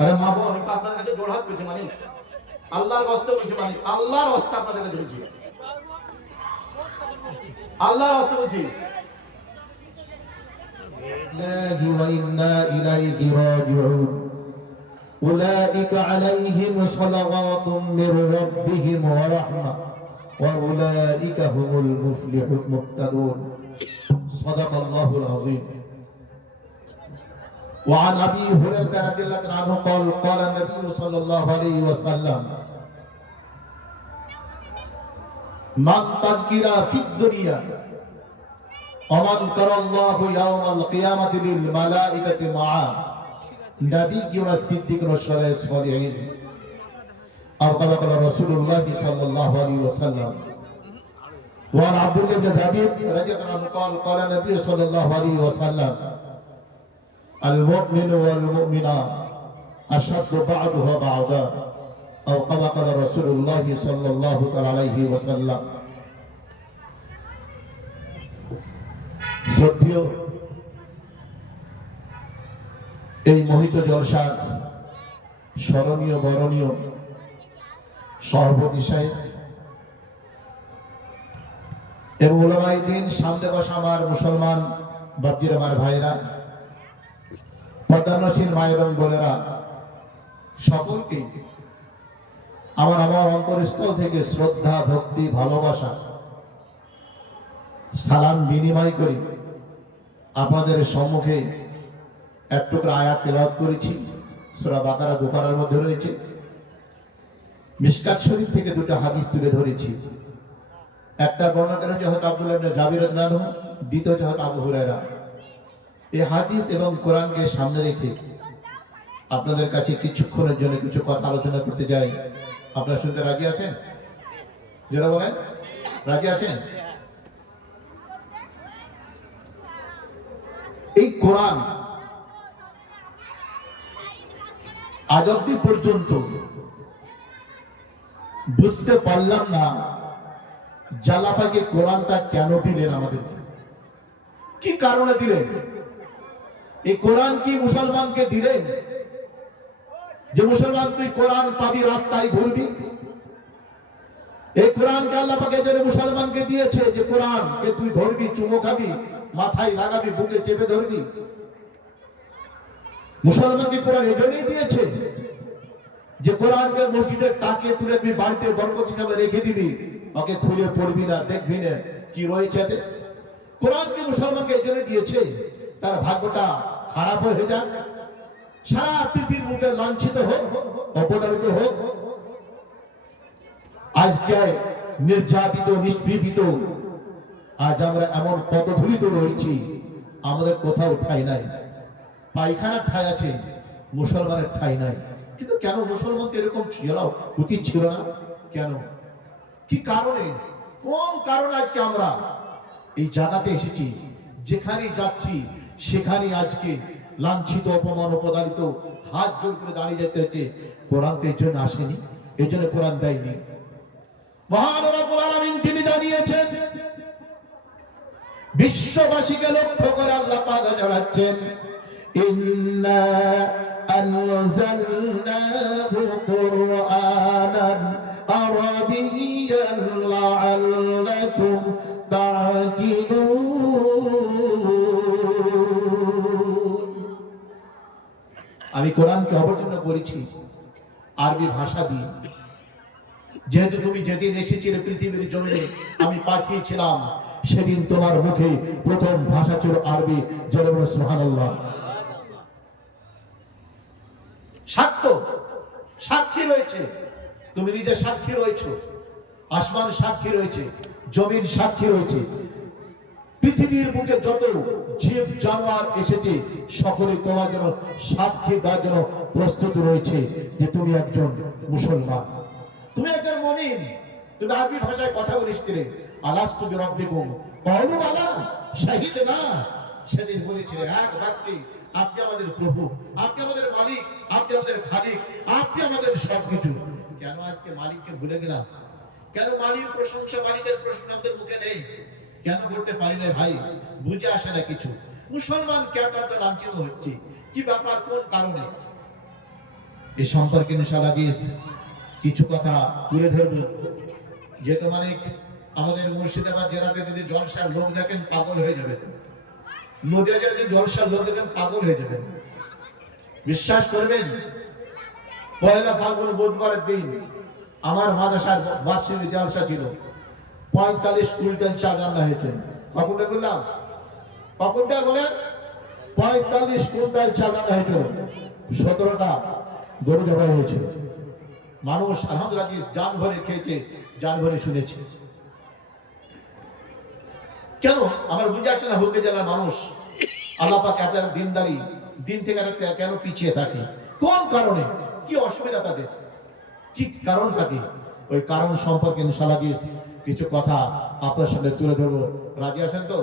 আরে মা বোন, আমি আপনাদের কাছে জোড়হাত পেয়েছি, মানে আল্লাহর রাস্তা বলছি, মানে আল্লাহর রাস্তা আপনাদের কাছে বলছি, আল্লাহর রাস্তা বলছি। وإنا إليه راجعون أولئك عليهم صلوات من ربهم ورحمة وأولئك هم المفلحون صدق الله العظيم. وعن أبي هريرة رضي الله عنه قال قال النبي صلى الله عليه وسلم من تذكر في الدنيا ومن كر الله يوم القيامة للملائكة معه نبينا الصديق والشهداء الصالحين أو كما قال رسول الله صلى الله عليه وسلم. وعن عبد الله بن حبيب رضي الله عنه قال قال النبي صلى الله عليه وسلم المؤمن والمؤمنة أشد بعضها بعضا أو كما قال رسول الله صلى الله عليه وسلم. শ্রদ্ধেয় এই মোহিত জলসার স্মরণীয় বরণীয় সভাপতি সাহেব এবং উলামায়ে দ্বীন, সামনে বসা আমার মুসলমান বাপজির, আমার ভাইরা, পর্দানশীল মা এবং বোনেরা, সকলকে আমার অন্তরস্থল থেকে শ্রদ্ধা, ভক্তি, ভালোবাসা, সালাম বিনিময় করি। আপনাদের সম্মুখে এক টুকরা আয়াত তেলাওয়াত করেছি, সূরা বাকারা 2 পারার মধ্যে রয়েছে। মিশকাত শরীফ থেকে 2টা হাদিস তুলে ধরেছি। একটা বর্ণনা করা হচ্ছে হযরত আব্দুল্লাহ ইবনে জাবির রাদিয়াল্লাহু আনহু, দ্বিতীয় হচ্ছে হযরত আবু হুরায়রা। এই হাদিস এবং কোরআনকে সামনে রেখে আপনাদের কাছে কিছুক্ষণের জন্য কিছু কথা আলোচনা করতে যাই। আপনারা শুনতে রাজি আছেন? যারা বলেন রাজি আছেন? এই কোরআন আজ অব্দি পর্যন্ত বুঝতে পারলাম না জালাপাকে কোরআনটা কেন দিলেন আমাদেরকে, কি কারণে দিলেন? এই কোরআন কি মুসলমানকে দিলেন যে মুসলমান তুই কোরআন পাবি, রাস্তায় ঘুরবি? এই কোরআনকে আল্লাহ পাক এজন্য মুসলমানকে দিয়েছে যে কোরআনকে তুই ধরবি, চুমো খাবি, মাথায় লাগাবি, বুকে চেপে ধরবি। মুসলমানকে কোরআন এজন্যই দিয়েছে যে কোরআনকে মসজিদের টাকে তুলে তুই বাড়িতে বরকত হিসাবে রেখে দিবি, ওকে খুলে পড়বি না, দেখবি না কি রয়েছে। কোরআনকে মুসলমানকে এজন্য দিয়েছে তার ভাগ্যটা খারাপ হয়ে যাক, সারা পৃথিবীর বুকে লাঞ্ছিত হোক, অপমানিত হোক। আজকে নির্যাতিত, নিষ্পীড়িত, আজ আমরা এমন পদধূলিত রয়েছি, আমাদের কোথাও ঠাঁই নাই। পায়খানার ঠাঁই আছে, মুসলমানের ঠাঁই নাই। কিন্তু কেন মুসলমান এরকম ছিল উচিত ছিল না? কেন, কি কারণে, কোন কারণে আজকে আমরা এই জায়গাতে এসেছি? যেখানে যাচ্ছি সেখানে আজকে লাঞ্ছিত, অপমান, অপদানিত, হাত জোর করে দাঁড়িয়ে যেতে হচ্ছে। কোরআন তো এর জন্য আসেনি, এর জন্য কোরআন দেয়নি। মহান রব্বুল আলামিন তিনি জানিয়েছেন, বিশ্ববাসীকে লক্ষ্য করে আল্লাহ পাক জানাচ্ছেন, ইন্না আনজালনাহু কুরআনান আরাবিয়্যান লাআল্লাকুম তা'কিলুন। আমি কোরআনকে অবতীর্ণ করেছি আরবি ভাষা দিয়ে। যেহেতু তুমি যেদিন এসেছিলে পৃথিবীর জমিনে আমি পাঠিয়েছিলাম, সেদিন তোমার মুখে প্রথম ভাষা ছিল আরবি। জোরে বলো সুবহানাল্লাহ। সাক্ষ্য, সাক্ষী রয়েছে, তুমি নিজে সাক্ষী রয়েছো, আসমান সাক্ষী রয়েছে, জমিন সাক্ষী রয়েছে, পৃথিবীর বুকে যত জীব জানোয়ার এসেছে সকলে তোমার জন্য সাক্ষী দেওয়ার জন্য প্রস্তুত রয়েছে যে তুমি একজন মুসলমান, তুমি একজন মুমিন। তুমি আরবি ভাষায় কথা বলিস রে, আলাস্তু বিরাব্বিকুম ক্বালু বালা শাহিদনা। সেদিন বলেছিলে এক বাক্যে, আপনি আমাদের প্রভু, আপনি আমাদের মালিক, আপনি আমাদের খালিক, আপনি আমাদের সবকিছু। কেন আজকে মালিককে ভুলে গেলাম? কেন মালিক প্রশংসা, মালিকের প্রশংসা আমাদের মুখে নেই? কেন করতে পারি না ভাই? বুঝে আসে না কিছু। মুসলমান কেন এত লাঞ্ছিত হচ্ছে? কি ব্যাপার, কোন কারণে? এ সম্পর্কে ইনশাআল্লাহ কিছু কথা তুলে ধরব। যেহেতু মানে আমাদের মুর্শিদাবাদ জেলাতে যদি জলসার লোক দেখেন পাগল হয়ে যাবেন, নদিয়া জেলায় যদি জলসার লোক দেখেন পাগল হয়ে যাবেন। বিশ্বাস করবেন, পয়লা ফাল্গুন বুধবারের দিন আমার মাদ্রাসার বার্ষিক জলসা ছিল। 45 কুইন্টাল চাল রান্না হয়েছে। কখনটা বললাম, কখনটা বলে 45 কুইন্টাল চাল রান্না হয়েছিল। 17টা গরু জবাই হয়েছিল। মানুষ আলহামদুলিল্লাহ জান ভরে খেয়েছে, জান ভরে শুনেছে। কেন আমার বুঝে আসে না, হুগলি জেলার মানুষ আল্লাহ পাক এত দিনদারি দিন থেকে কেন পিছিয়ে থাকে? কোন কারণে? কি অসুবিধা তাদের? কি কারণ থাকে? ওই কারণ সম্পর্কে ইনশাআল্লাহ কিছু কথা আপনার সামনে তুলে ধরবো। রাজি আছেন তো?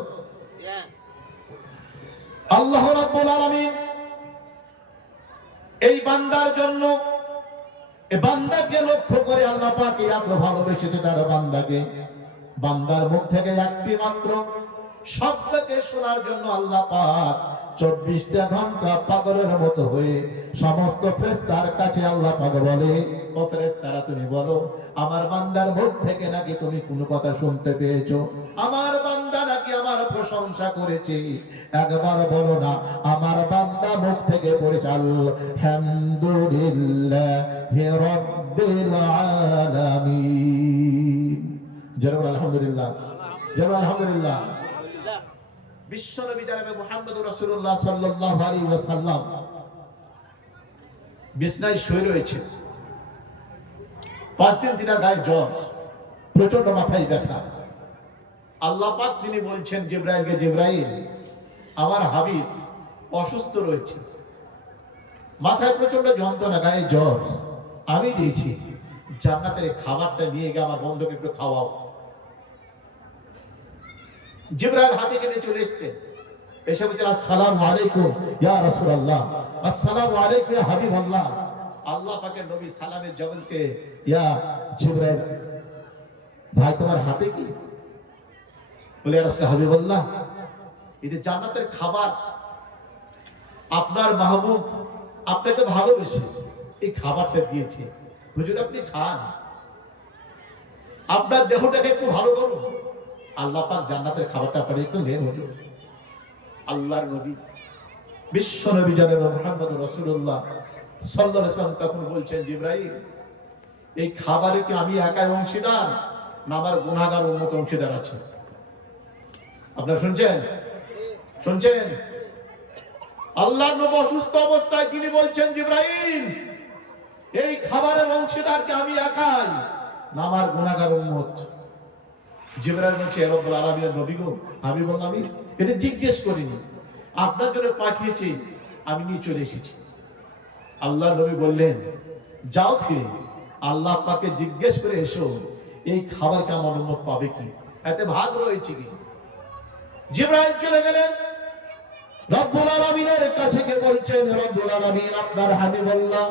আল্লাহ রাব্বুল আলামিন এই বান্দার জন্য, এই বান্দাকে লক্ষ্য করে আল্লাহ পাক এত ভালোবেসেছে তার বান্দাকে। বান্দার মুখ থেকে একটি মাত্র শব্দকে শোনার জন্য আল্লাহ পাক 24টা ঘন্টা পাগলের মতো হয়ে সমস্ত ফেরেশতার কাছে আল্লাহ পাক বলে, ও ফেরেশতারা তুমি বলো আমার বান্দার মুখ থেকে নাকি তুমি কোন কথা শুনতে পেয়েছো? আমার বান্দা নাকি আমার প্রশংসা করেছে? একবার বলো না আমার বান্দা মুখ থেকে পড়েছে আলহামদুলিল্লাহি রাব্বিল আলামিন। জনাব আলহামদুলিল্লাহ, জনাব আলহামদুলিল্লাহ। বিশ্বনবী জনাবে মুহাম্মদুর রাসূলুল্লাহ সাল্লাল্লাহু আলাইহি ওয়াসাল্লাম বিছনায় শুয়ে রয়েছে। 5 দিন তিনার গায়ে জ্বর, প্রচন্ড মাথায় ব্যথা। আল্লাহ পাক তিনি বলছেন জিবরাইলকে, জিবরাইল আমার হাবিব অসুস্থ রয়েছে, মাথায় প্রচন্ড যন্ত্রণা, গায়ে জ্বর, আমি দিয়েছি জান্নাতের খাবারটা নিয়ে গিয়ে আমার বন্ধুকে একটু খাওয়াও। জিবরাইল হাতে নিয়ে চলে এসেছে, এসে বলছেন আসসালামু আলাইকুম ইয়া রাসূলুল্লাহ, আসসালামু আলাইকুম ইয়া হাবিবাল্লাহ। আল্লাহ পাকের নবী সালামের জবাবে ইয়া জিবরাইল ভাই তোমার হাতে কি? বলে ইয়া রাসূল হাবিবাল্লাহ এই যে জান্নাতের খাবার, আপনার মাহবুব আপনাকে ভালোবেসে এই খাবারটা দিয়েছে, হুজুর আপনি খান, আপনার দেহটাকে একটু ভালো করুন। আল্লাহ পাক জান্নাতের খাবারটা আপনাকে একটু নেন হুজুর। আল্লাহর নবী বিশ্ব নবী জনাব মুহাম্মদুর রাসূলুল্লাহ সাল্লাল্লাহু আলাইহি ওয়াসাল্লাম তখন বলছেন জিবরাইল এই খাবারে কি আমি একাই অংশীদার না আমার গুনাহগার উম্মত অংশীদার আছে? আপনারা শুনছেন? শুনছেন? আল্লাহর নবী অসুস্থ অবস্থায় তিনি বলছেন জিবরাইল এই খাবারের অংশীদার কি আমি একাই না আমার গুনাহগার উম্মত? জিবরাইল বলছে হে রব্বুল আলামিনের নবী গো, আমি বললাম আমি এটা জিজ্ঞেস করিনি, আপনার জন্য পাঠিয়েছি, আমি নিয়ে চলে এসেছি। আল্লাহ নবী বললেন যাও ফিরে আল্লাহ পাকে জিজ্ঞেস করে এসো এই খাবার কি আমার উম্মত পাবে কি, এতে ভাগ রয়েছে কি। জিবরাইল চলে গেলেন রব্বুল আলামিনের কাছে গিয়ে বলছেন রব্বুল আলামিন আপনার হাবিবুল্লাহ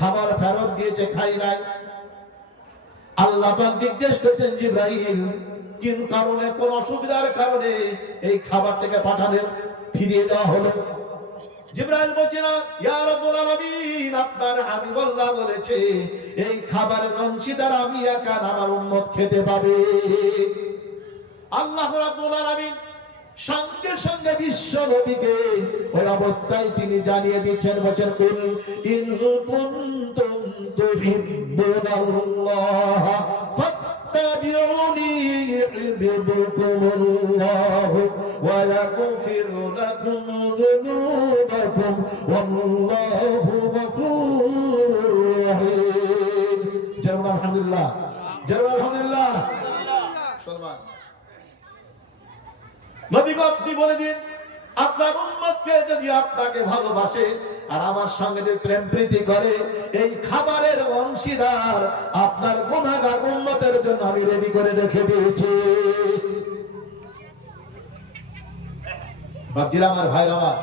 খাবার ফেরত দিয়েছে, খাই নাই। আল্লাহ পাক জিজ্ঞেস করছেন জিবরাইল কোন কারণে, কোন অসুবিধার কারণে এই খাবারটাকে পাঠালে ফিরিয়ে দেওয়া হলো? জিবরাইল বলছে না ইয়া রাব্বুল আলামিন আপনার হাবিবুল্লাহ বলেছে এই খাবারের অংশীদার আমি একা, আমার উম্মত খেতে পাবে। আল্লাহ রাব্বুল আলামিন সঙ্গে সঙ্গে বিশ্ব নবীকে ওই অবস্থায় তিনি জানিয়ে দিচ্ছেন, বলেন কুল ইন কুনতুম তুহিব্বুনাল্লাহ ফাত্তাবিউনি ইউহিব্বুকুমুল্লাহ ওয়া ইয়াগফির লাকুম যুনুবাকুম ওয়াল্লাহু গফুরুর রহিম। জানান আলহামদুলিল্লাহ, জানান আলহামদুলিল্লাহ। সলমান নবী গো আপনি বলে দিন আপনার উম্মতকে যদি আপনাকে ভালোবাসে আর আমার সঙ্গে যদি প্রেম প্রীতি করে এই খাবারের অংশীদার আপনার গুনাহগার উম্মতের জন্য আমি রেডি করে রেখে দিয়েছি। বাপজিরা আমার ভাইরা আমার,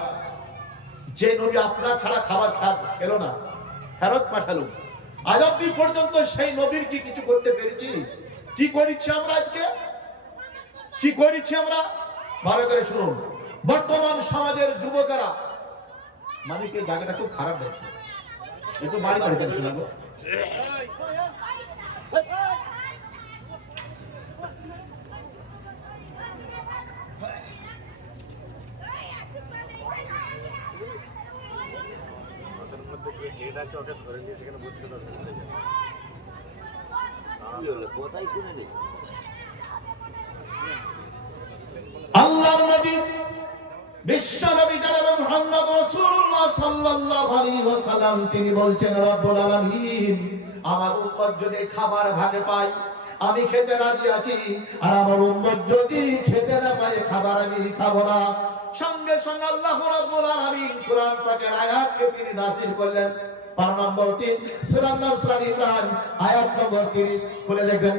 যে নবী আপনার ছাড়া খাবার খেলো না, ফেরত পাঠালো, আজ অব্দি পর্যন্ত সেই নবীর কি কিছু করতে পেরেছি? কি করেছি আমরা আজকে? কি করেছি আমরা? ভালো করে শুনুন, বর্তমান সমাজের যুবকেরা মানে কি জায়গাটা খুব খারাপ হচ্ছে। একটু বাড়ি বাড়ি থেকে শোনাবো। আল্লাহর নবী বিশ্ব নবী জনাব মুহাম্মদ রাসূলুল্লাহ সাল্লাল্লাহু আলাইহি ওয়াসাল্লাম তিনি বলছেন, রব্বুল আলামিন আমার উম্মত যদি খাবার ভাগে পায় আমি খেতে রাজি আছি, আর আমার উম্মত যদি খেতে না পায় খাবার আমি খাবো না। সঙ্গে সঙ্গে আল্লাহ রাব্বুল আলামিন কোরআন পাকের আয়াতকে তিনি নাযিল করলেন। পারা নম্বর 3 সূরা ইমরান আয়াত নম্বর 30 খুলে দেখবেন।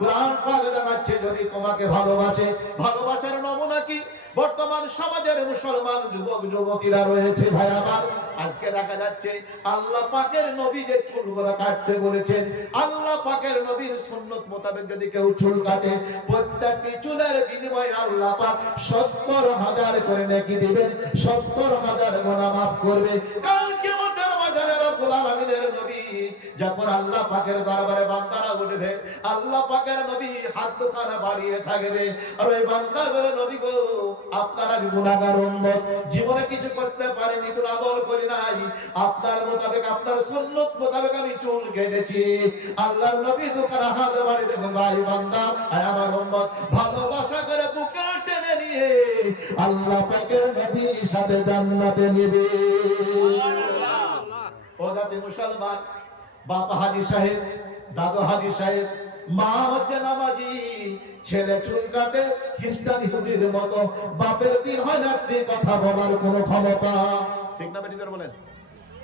কোরআন পাক জানাচ্ছে যদি তোমাকে ভালোবাসে, ভালোবাসার নমুনা কি? বর্তমান সমাজের মুসলমান যুবক যুবতীরা রয়েছে ভাই আমার, আজকে দেখা যাচ্ছে আল্লাহ পাকের নবী যে চুলগুলো কাটতে বলেছেন, আল্লাহ পাকের নবীর সুন্নত মোতাবেক যদি কেউ চুল কাটে প্রত্যেকটি চুলের বিনিময়ে আল্লাহ পাক 70,000 করে নেকি দিবেন, 70,000 গুনাহ মাফ করবে। কাল কিয়ামতের বাজারে রব্বুল আলামিনের নবী যখন আল্লাহ পাকের দরবারে বান্দারা উঠবে, আল্লাহ পাকের নবী হাত দুখানা বাড়িয়ে থাকবে, আর ওই বান্দা বলে, নবী গো আপনার আমি গুনাহগার উম্মত, জীবনে কিছু করতে পারিনি, কোনো আমল করি নাই, আপনার মোতাবেক আপনার সুন্নত মোতাবেক আমি চুল কেটেছি। আল্লাহর নবী দুখানা হাত বাড়িয়ে দেখুন, ভাই বান্দা আয় আমার উম্মত, ভালোবাসা করে বুকে টেনে নিয়ে আল্লাহ পাকের নবীর সাথে জান্নাতে নেবে। ও জাতি মুসলমান, বাবা হাজী সাহেব, দাদু হাজী সাহেব, মা হচ্ছে নামাজি, ছেলে চুল কাটে খ্রিস্টান ইহুদির মতো, বাপের দিন হয় না আপনি কথা বলার কোনো ক্ষমতা, ঠিক না বেটি করে বলেন?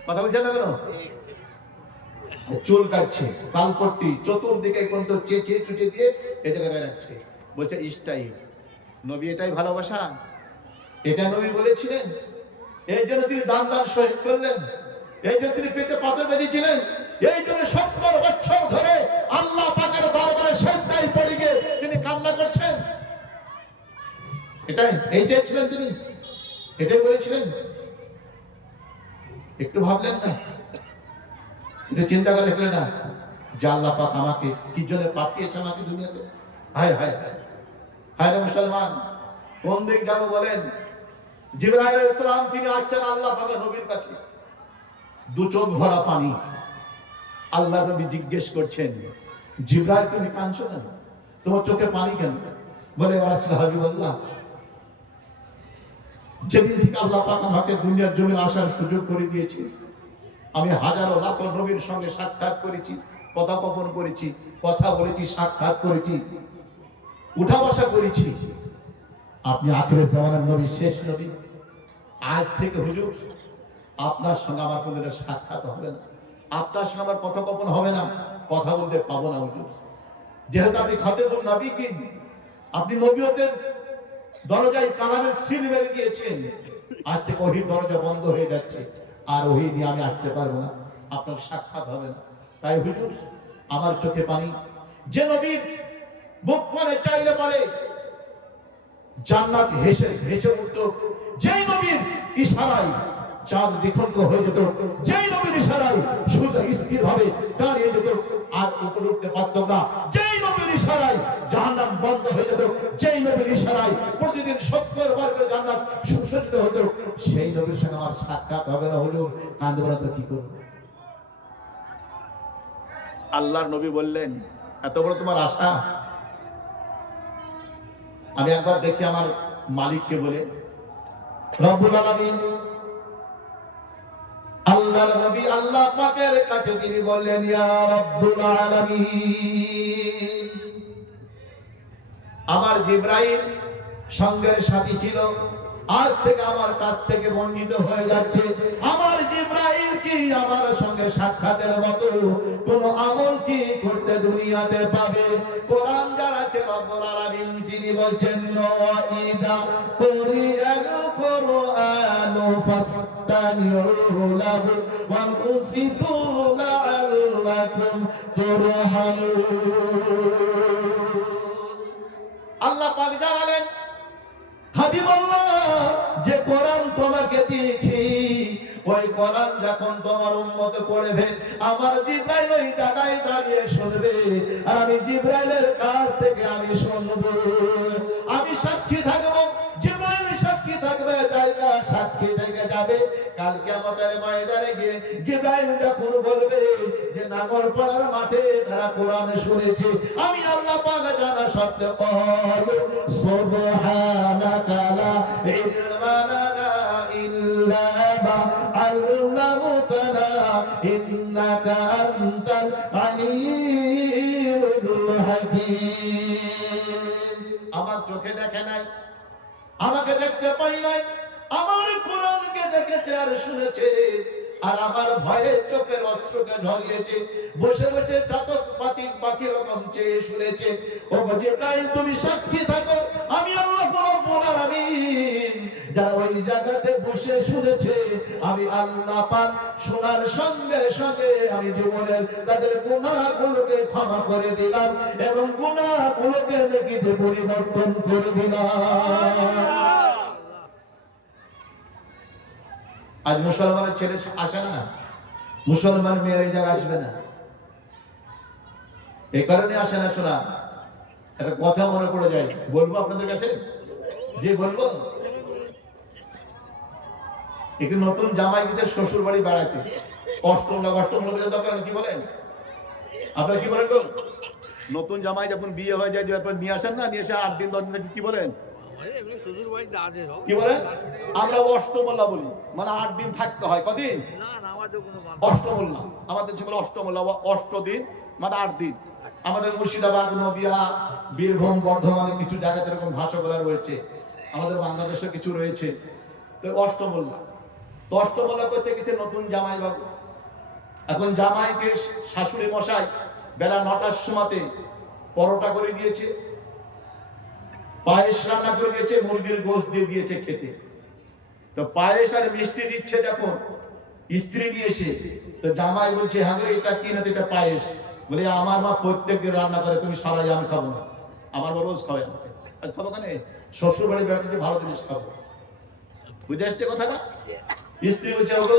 কথা বলছেন না কেন? চুল কাটছে কালপট্টি চতুর্দিকে কিন্তু চেঁচে চুচে দিয়ে এটাকে বেড়াচ্ছে, বলছে স্টাইল। নবী এটাই ভালোবাসা? এটা নবী বলেছিলেন? এই জন্য তিনি দান শহীদ করলেন, এই জন্য তিনি পেটে পাথর বেঁধেছিলেন, এই জন্য 70 বছর ধরে আল্লাহ পাকের দরবারে সেজদায় পড়ে গিয়ে তিনি কান্না করছেন। এই চেয়েছিলেন তিনি, এটাই বলেছিলেন। একটু ভাবলেন না? এটা চিন্তা করে দেখলেন না যে আল্লাহ পাক আমাকে কি জন্য পাঠিয়েছে আমাকে দুনিয়াতে? হায় হায় হায় হায় রে মুসলমান, কোন দিক যাবো বলেন? জিবরাইল আলাইহিস সালাম তিনি আসছেন আল্লাহ পাকের নবীর কাছে, দু চোখ ভরা পানি। আল্লাহ নবী জিজ্ঞেস করছেন, জিবরাইল তুমি কাঁদছো কেন? তোমার চোখে পানি কেন? বলে, ইয়া রাসূল হাবিবাল্লাহ, যেদিন থেকে আল্লাহ পাক আমাকে দুনিয়ার জমিন আসার সুযোগ করে দিয়েছে, আমি হাজারো লাখো নবীর সঙ্গে সাক্ষাৎ করেছি, কথোপকথন করেছি, কথা বলেছি, সাক্ষাৎ করেছি, উঠা বসা করেছি। আপনি আখিরের জামানার নবী, শেষ নবী। আজ থেকে হুজুর আপনার সঙ্গে আমার কোনদিন সাক্ষাৎ হবে না, আপনার সঙ্গে আমার কথোপকথন হবে না, কথা বলতে পাবো না হুজুর। যেহেতু আপনি খাতেবুন নবীয়িন, আপনি নবীয়তের দরজায় কালামের সিল মেরে দিয়েছেন, আজ থেকে ওহীর দরজা বন্ধ হয়ে যাচ্ছে, আর ওহী দিয়ে আমি আসতে পারবো না, আপনার সাক্ষাৎ হবে না। তাই হুজুর আমার চোখে পানি। যে নবীর বুক মানে চাইলে পারে জান্নাত হেসে হেসে উঠত, যেই নবীর ইশারায় চাঁদ দ্বিখণ্ড হয়ে যেত, যেই নবীর ইশারায় সূর্য স্থির ভাবে দাঁড়িয়ে যেত, আর উপরে উঠতে পারত না, যেই নবীর ইশারায় জাহান্নাম বন্ধ হয়ে যেত, যেই নবীর ইশারায় প্রতিদিন 70 বার করে জান্নাত সুসজ্জিত হতো, সেই নবীর সঙ্গে আমার সাক্ষাৎ হবে না হুজুর, কাঁদবো না তো কি করব? আল্লাহর নবী বললেন, এত বড় তোমার আশা? আমি একবার দেখি আমার মালিককে বলে, রব্বুল আলামিন আল্লাহর নবী আল্লাহ পাকের কাছে তিনি বললেন, ইয়া রব্বুল আলামিন, আমার জিবরাইল সঙ্গের সাথী ছিল, আজ থেকে আমার কাছ থেকে বঞ্চিত হয়ে যাচ্ছে। আমার জিবরাইল কি আমার সঙ্গে সাক্ষাতের মতো কোন আমল কি করতে দুনিয়াতে পাবে? কোরআন যার আছে রব্বুল আলামিন তিনি বলছেন, ওয়াইদা কুরিয়াল কুরআনু ফাসতামিউ লাহু ওয়ানসিতু লাআল্লাকুম তুরহামুন। আল্লাহ পাক জানালেন, হাবিবাল্লাহ যে কোরআন তোমাকে দিয়েছি ওই কোরআন যখন তোমার উম্মত পড়বে, আমার জিবরাইল ওই জায়গায় দাঁড়িয়ে শুনবে, আর আমি জিবরাইলের কাছ থেকে আমি শুনবো। আমি সাক্ষী থাকবো, জিবরাইল সাক্ষী থাকবে, জায়গা সাক্ষী থেকে যাবে। কাল কিয়ামতের ময়দানে গিয়ে জিবরাইল যখন বলবে যে নাগরপাড়ার মাঠে তারা কোরআন শুনেছে, আমি আল্লাহ পাক জানা সত্ত্বেও বলবো সুবহানাকা লা ইলমা লানা ইল্লা মা আল্লামতানা ইন্নাকা আনতাল আলিমুল হাকীম। আমার চোখে দেখে নাই, আমাকে দেখতে পাই নাই, আমার কোরআনকে দেখেছে আর শুনেছে, আর আমার ভয়ে চোখের অস্ত্রকে ঝরিয়েছে, বসে বসে চাতক পাখি রকম চেয়ে শুনেছে। ও জিবরাইল তুমি সাক্ষী থাকো, আমি আল্লাহ রাব্বুল আলামিন যারা ওই জায়গাতে বসে শুনেছে, আমি আল্লাহ পাক শোনার সঙ্গে সঙ্গে আমি জীবনের তাদের গুনাহগুলোকে ক্ষমা করে দিলাম এবং গুনাহগুলোকে নেকিতে পরিবর্তন করে দিলাম। আজ মুসলমানের ছেলে আসে না, মুসলমান মেয়ের এই জায়গায় আসবে না, এই কারণে আসে না। শোনা একটা কথা মনে পড়ে যায়, বলবো আপনাদের কাছে, যে বলবো একটু নতুন জামাই গেছে শ্বশুর বাড়ি বেড়াতে, অষ্টম দরকার কি বলেন আপনারা, কি বলেন গো? নতুন জামাই যখন বিয়ে হয়ে যায়, নিয়ে আসেন না, নিয়ে এসে 8 দিন 10 দিন কি বলেন, কি বলেন? আমরা অষ্টমল্লা বলি, মানে 8 দিন থাকতে হয়। কদিন? অষ্টমল্লা, আমাদের ছিল অষ্টমল্লা, 8 দিন মানে 8 দিন। আমাদের মুর্শিদাবাদ, নদিয়া, বীরভূম, বর্ধমানে কিছু জায়গাতে এরকম ভাষাগুলা রয়েছে, আমাদের বাংলাদেশে কিছু রয়েছে। তো অষ্টমল্লা, তো অষ্টমল্লা করতে গেছে নতুন জামাই বাবু। এখন জামাইকে শাশুড়ি মশাই বেলা 9টার সময়তে পরোটা করে দিয়েছে, পায়েস রান্না করে দিয়েছে, মুরগির গোশত দিয়ে দিয়েছে খেতে। তো পায়েস আর মিষ্টি দিচ্ছে যখন স্ত্রী দিয়েছে, তো জামাই বলছে হ্যাঁ গো এটা কি না, এটা পায়েস। বলে আমার মা প্রত্যেকদিন রান্না করে, তুমি সারা আমি খাবো না, আমার মা রোজ খাওয়াই আমাকে, আজ খাবো কেন, শ্বশুর বাড়ি বেড়াতে ভালো জিনিস খাবো। বুঝে আসছে কথাটা? স্ত্রী বলছে ওগো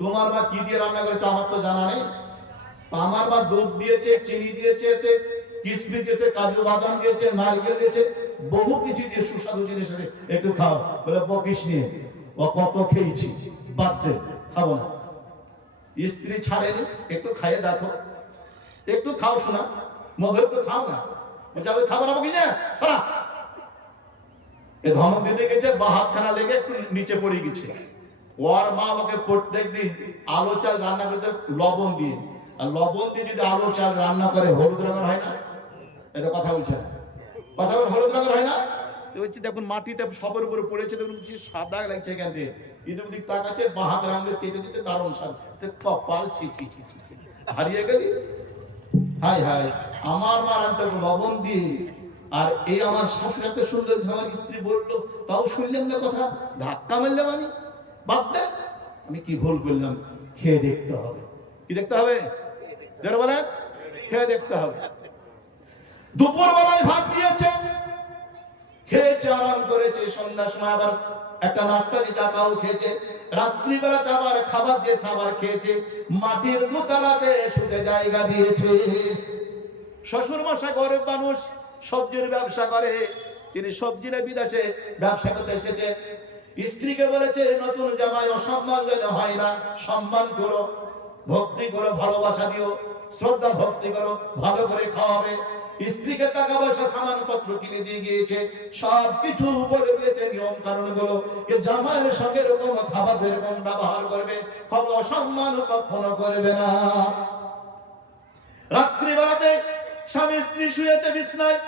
তোমার মা কি দিয়ে রান্না করেছে আমার তো জানা নেই, আমার মা দুধ দিয়েছে, চিনি দিয়েছে, এতে কিশমিশ দিয়েছে, কাজু বাদাম দিয়েছে, নারকেল দিয়েছে, বহু কিছু দিয়ে সুস্বাদু জিনিস, একটু খাও। বলে বকিস নিয়ে, ও কত খেয়েছি, বাদ দে, খাবো না। স্ত্রী ছাড়েনি, একটু খাইয়ে দেখো, একটু খাও শোনা, মধু একটু খাও না। যাবে খাবো না, বকি না সারা এ ধমক দিতে গেছে, বা হাতখানা লেগে একটু নিচে পড়ে গেছে। ওর মা আমাকে প্রত্যেক দিন আলো চাল রান্না করতে লবণ দিয়ে, আর লবণ দিয়ে যদি আলো চাল রান্না করে হলুদ রঙের হয় না, এটা কথা বলছে না, কথা বল, হলুদ রঙের হয় না। বলছি দেখুন মাটিতে সবের উপরে পড়েছে, দেখুন সাদা লাগছে এখান দিয়ে, এদিক দিক তাকাচ্ছে, বাঁ হাত রাঙলে চেটে দিতে দারুণ স্বাদ, কপাল ছি ছি ছি ছি ছি, হারিয়ে গেলি। হাই হাই, আমার মা রান্না লবণ দিয়ে, আর এই আমার শাশুড়ি এত সুন্দর, আমার স্ত্রী বললো, তাও শুনলাম না কথা, ধাক্কা মারলাম আমি, বাদ দে, আমি কি ভুল করলাম, খেয়ে দেখতে হবে। কি দেখতে হবে? যারা বলেন খেয়ে দেখতে হবে। দুপুর বেলায় ভাত দিয়েছে, খেয়েছে, আরাম করেছে, সন্ধ্যার সময় আবার একটা নাস্তা দিতে তাও খেয়েছে, রাত্রিবেলাতে আবার খাবার দিয়েছে, আবার খেয়েছে, মাটির দোতলাতে শুতে জায়গা দিয়েছে। শ্বশুর মশাই গরিব মানুষ, সবজির ব্যবসা করে, তিনি সবজির বিদেশে ব্যবসা করতে এসেছে। স্ত্রীকে বলেছে নতুন জামাই অসম্মান যেন হয় না, সম্মান করো, ভক্তি করো, ভালোবাসা দিও, শ্রদ্ধা ভক্তি করো, ভালো করে খাওয়াবে। স্ত্রীকে টাকা পয়সা সামান পত্র কিনে দিয়ে গিয়েছে, সব কিছু বলে দিয়েছে নিয়ম কারণ গুলো, জামাইয়ের সঙ্গে এরকম খাবার এরকম ব্যবহার করবে, কখনো অসম্মান কখনো করবে না। রাত্রিবেলাতে স্বামী স্ত্রী শুয়েছে বিছনায়,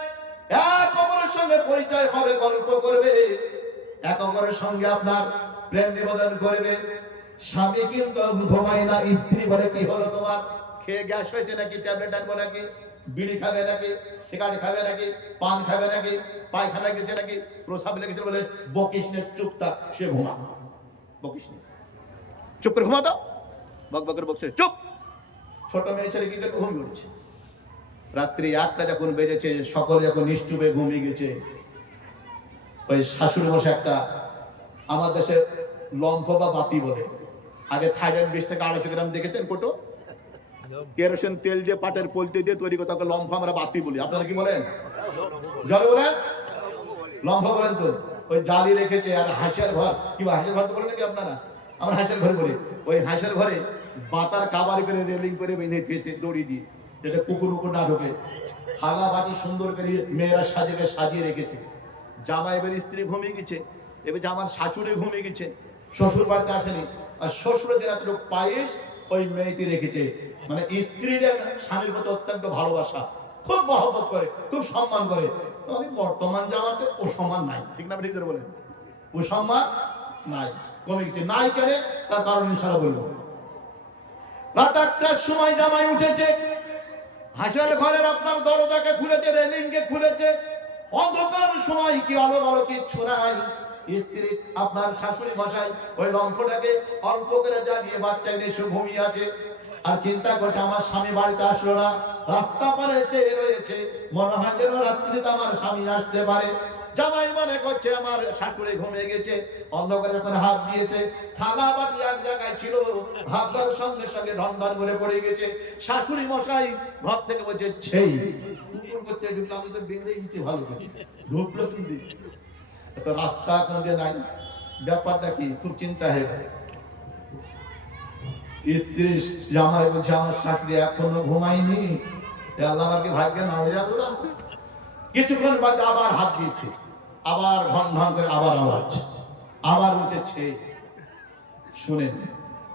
এক অপরের সঙ্গে পরিচয় হবে, গল্প করবে, এক অপরের সঙ্গে আপনার প্রেম নিবেদন করবে। স্বামী কিন্তু ঘুমায় না, স্ত্রী বলে কি হলো তোমার, খেয়ে গ্যাস হয়েছে নাকি, ট্যাবলেট আনবো নাকি, বিড়ি খাবে নাকি, সিগারেট খাবে নাকি, পান খাবে নাকি, পায়খানা গেছে নাকি, প্রসাব লেগেছে, বলে বকিস নে, চুপ থাক, সে ঘুমা, বকিস নে, চুপ করে ঘুমা দাও, বক বক করে বকছে, চুপ। ছোট মেয়ে ছেলে কি করে ঘুমিয়ে উঠছে, রাত্রি 8টা যখন বেজেছে, সকলে যখন নিশ্চুপে ঘুমিয়ে গেছে, ওই শাশুড়ি মশাই একটা, আমার দেশে লম্ফ বা বাতি বলে, আগে থাইল্যান্ড 20 থেকে 250 গ্রাম দেখেছেন কোটো? কেরোসিন তেল যে পাটের পলতে দিয়ে তৈরি করতে লম্ফা আমরা বাতি বলি, আপনারা কি বলেন? জলে বলেন লম্ফা বলেন তো। ওই জালি রেখেছে আর হাঁসের ঘর, কি হাঁসের ঘর তো বলেন নাকি আপনারা? আমরা হাঁসের ঘরে বলি। ওই হাঁসের ঘরে বাতার কাবার করে রেলিং করে বেঁধে দিয়েছে দড়ি দিয়ে, যাতে কুকুর কুকুর না ঢোকে। থালা বাটি সুন্দর করে মেয়েরা সাজিয়ে রেখেছে। জামাই এবার স্ত্রী ঘুমিয়ে গেছে, এবার আমার শাশুড়ি ঘুমিয়ে গেছে, শ্বশুর বাড়িতে আসেনি। আর শ্বশুরের দিন এতটুকু পায়েস ওই মেয়েটি রেখেছে। মানে স্ত্রীর স্বামীর প্রতি অত্যন্ত ভালোবাসা, খুব মহব্বত করে, খুব সম্মান করে। মানে বর্তমান জামাতে ও সম্মান নাই, ঠিক না ঠিক বলেন? ও সম্মান নাই, কমে গেছে। নাই কেন, তার কারণ ইনশাআল্লাহ বলবো। রাত 1টার সময় জামাই উঠেছে, হাঁসের ঘরের আপনার দরজাকে খুলেছে, রেলিংকে খুলেছে। অন্ধকার সময় কি আলো আলো কিচ্ছু নাই। স্ত্রী আপনার শাশুড়ি মশাই ওই লম্ফটাকে অল্প করে জ্বালিয়ে বাচ্চা এসে ঘুমিয়ে আছে। আর চিন্তা করছে আমার স্বামী বাড়িতে আসলো না, রাস্তা পারে চেয়ে রয়েছে, মনে হয় যেন রাত্রিতে আমার স্বামী আসতে পারে। জামাই মনে করছে আমার শাশুড়ি ঘুমিয়ে গেছে, অন্ধকারে করে হাত দিয়েছে, থালা বাটি এক জায়গায় ছিল, হাত দেওয়ার সঙ্গে সঙ্গে ঢন্ডন করে পড়ে গেছে। শাশুড়ি মশাই ঘর থেকে বলছে, সেই কুকুর করতে ঢুকলো, আমি তো বেঁধে গেছি ভালো করে, ঢুকলো কিন্তু তো রাস্তা কোনদিন নাই। ব্যাপারটা কি, খুব চিন্তা হয়ে গেল। স্ত্রী জামাই বলছে আমার শাশুড়ি এখনো ঘুমায়নি, আল্লাহ আমাকে ভাগ্যে না হয়ে যাবো না। কিছুক্ষণ বাদে আবার হাত দিয়েছে, আবার ঘন ঘন করে আবার আওয়াজ, আবার উঠেছে। শুনেন,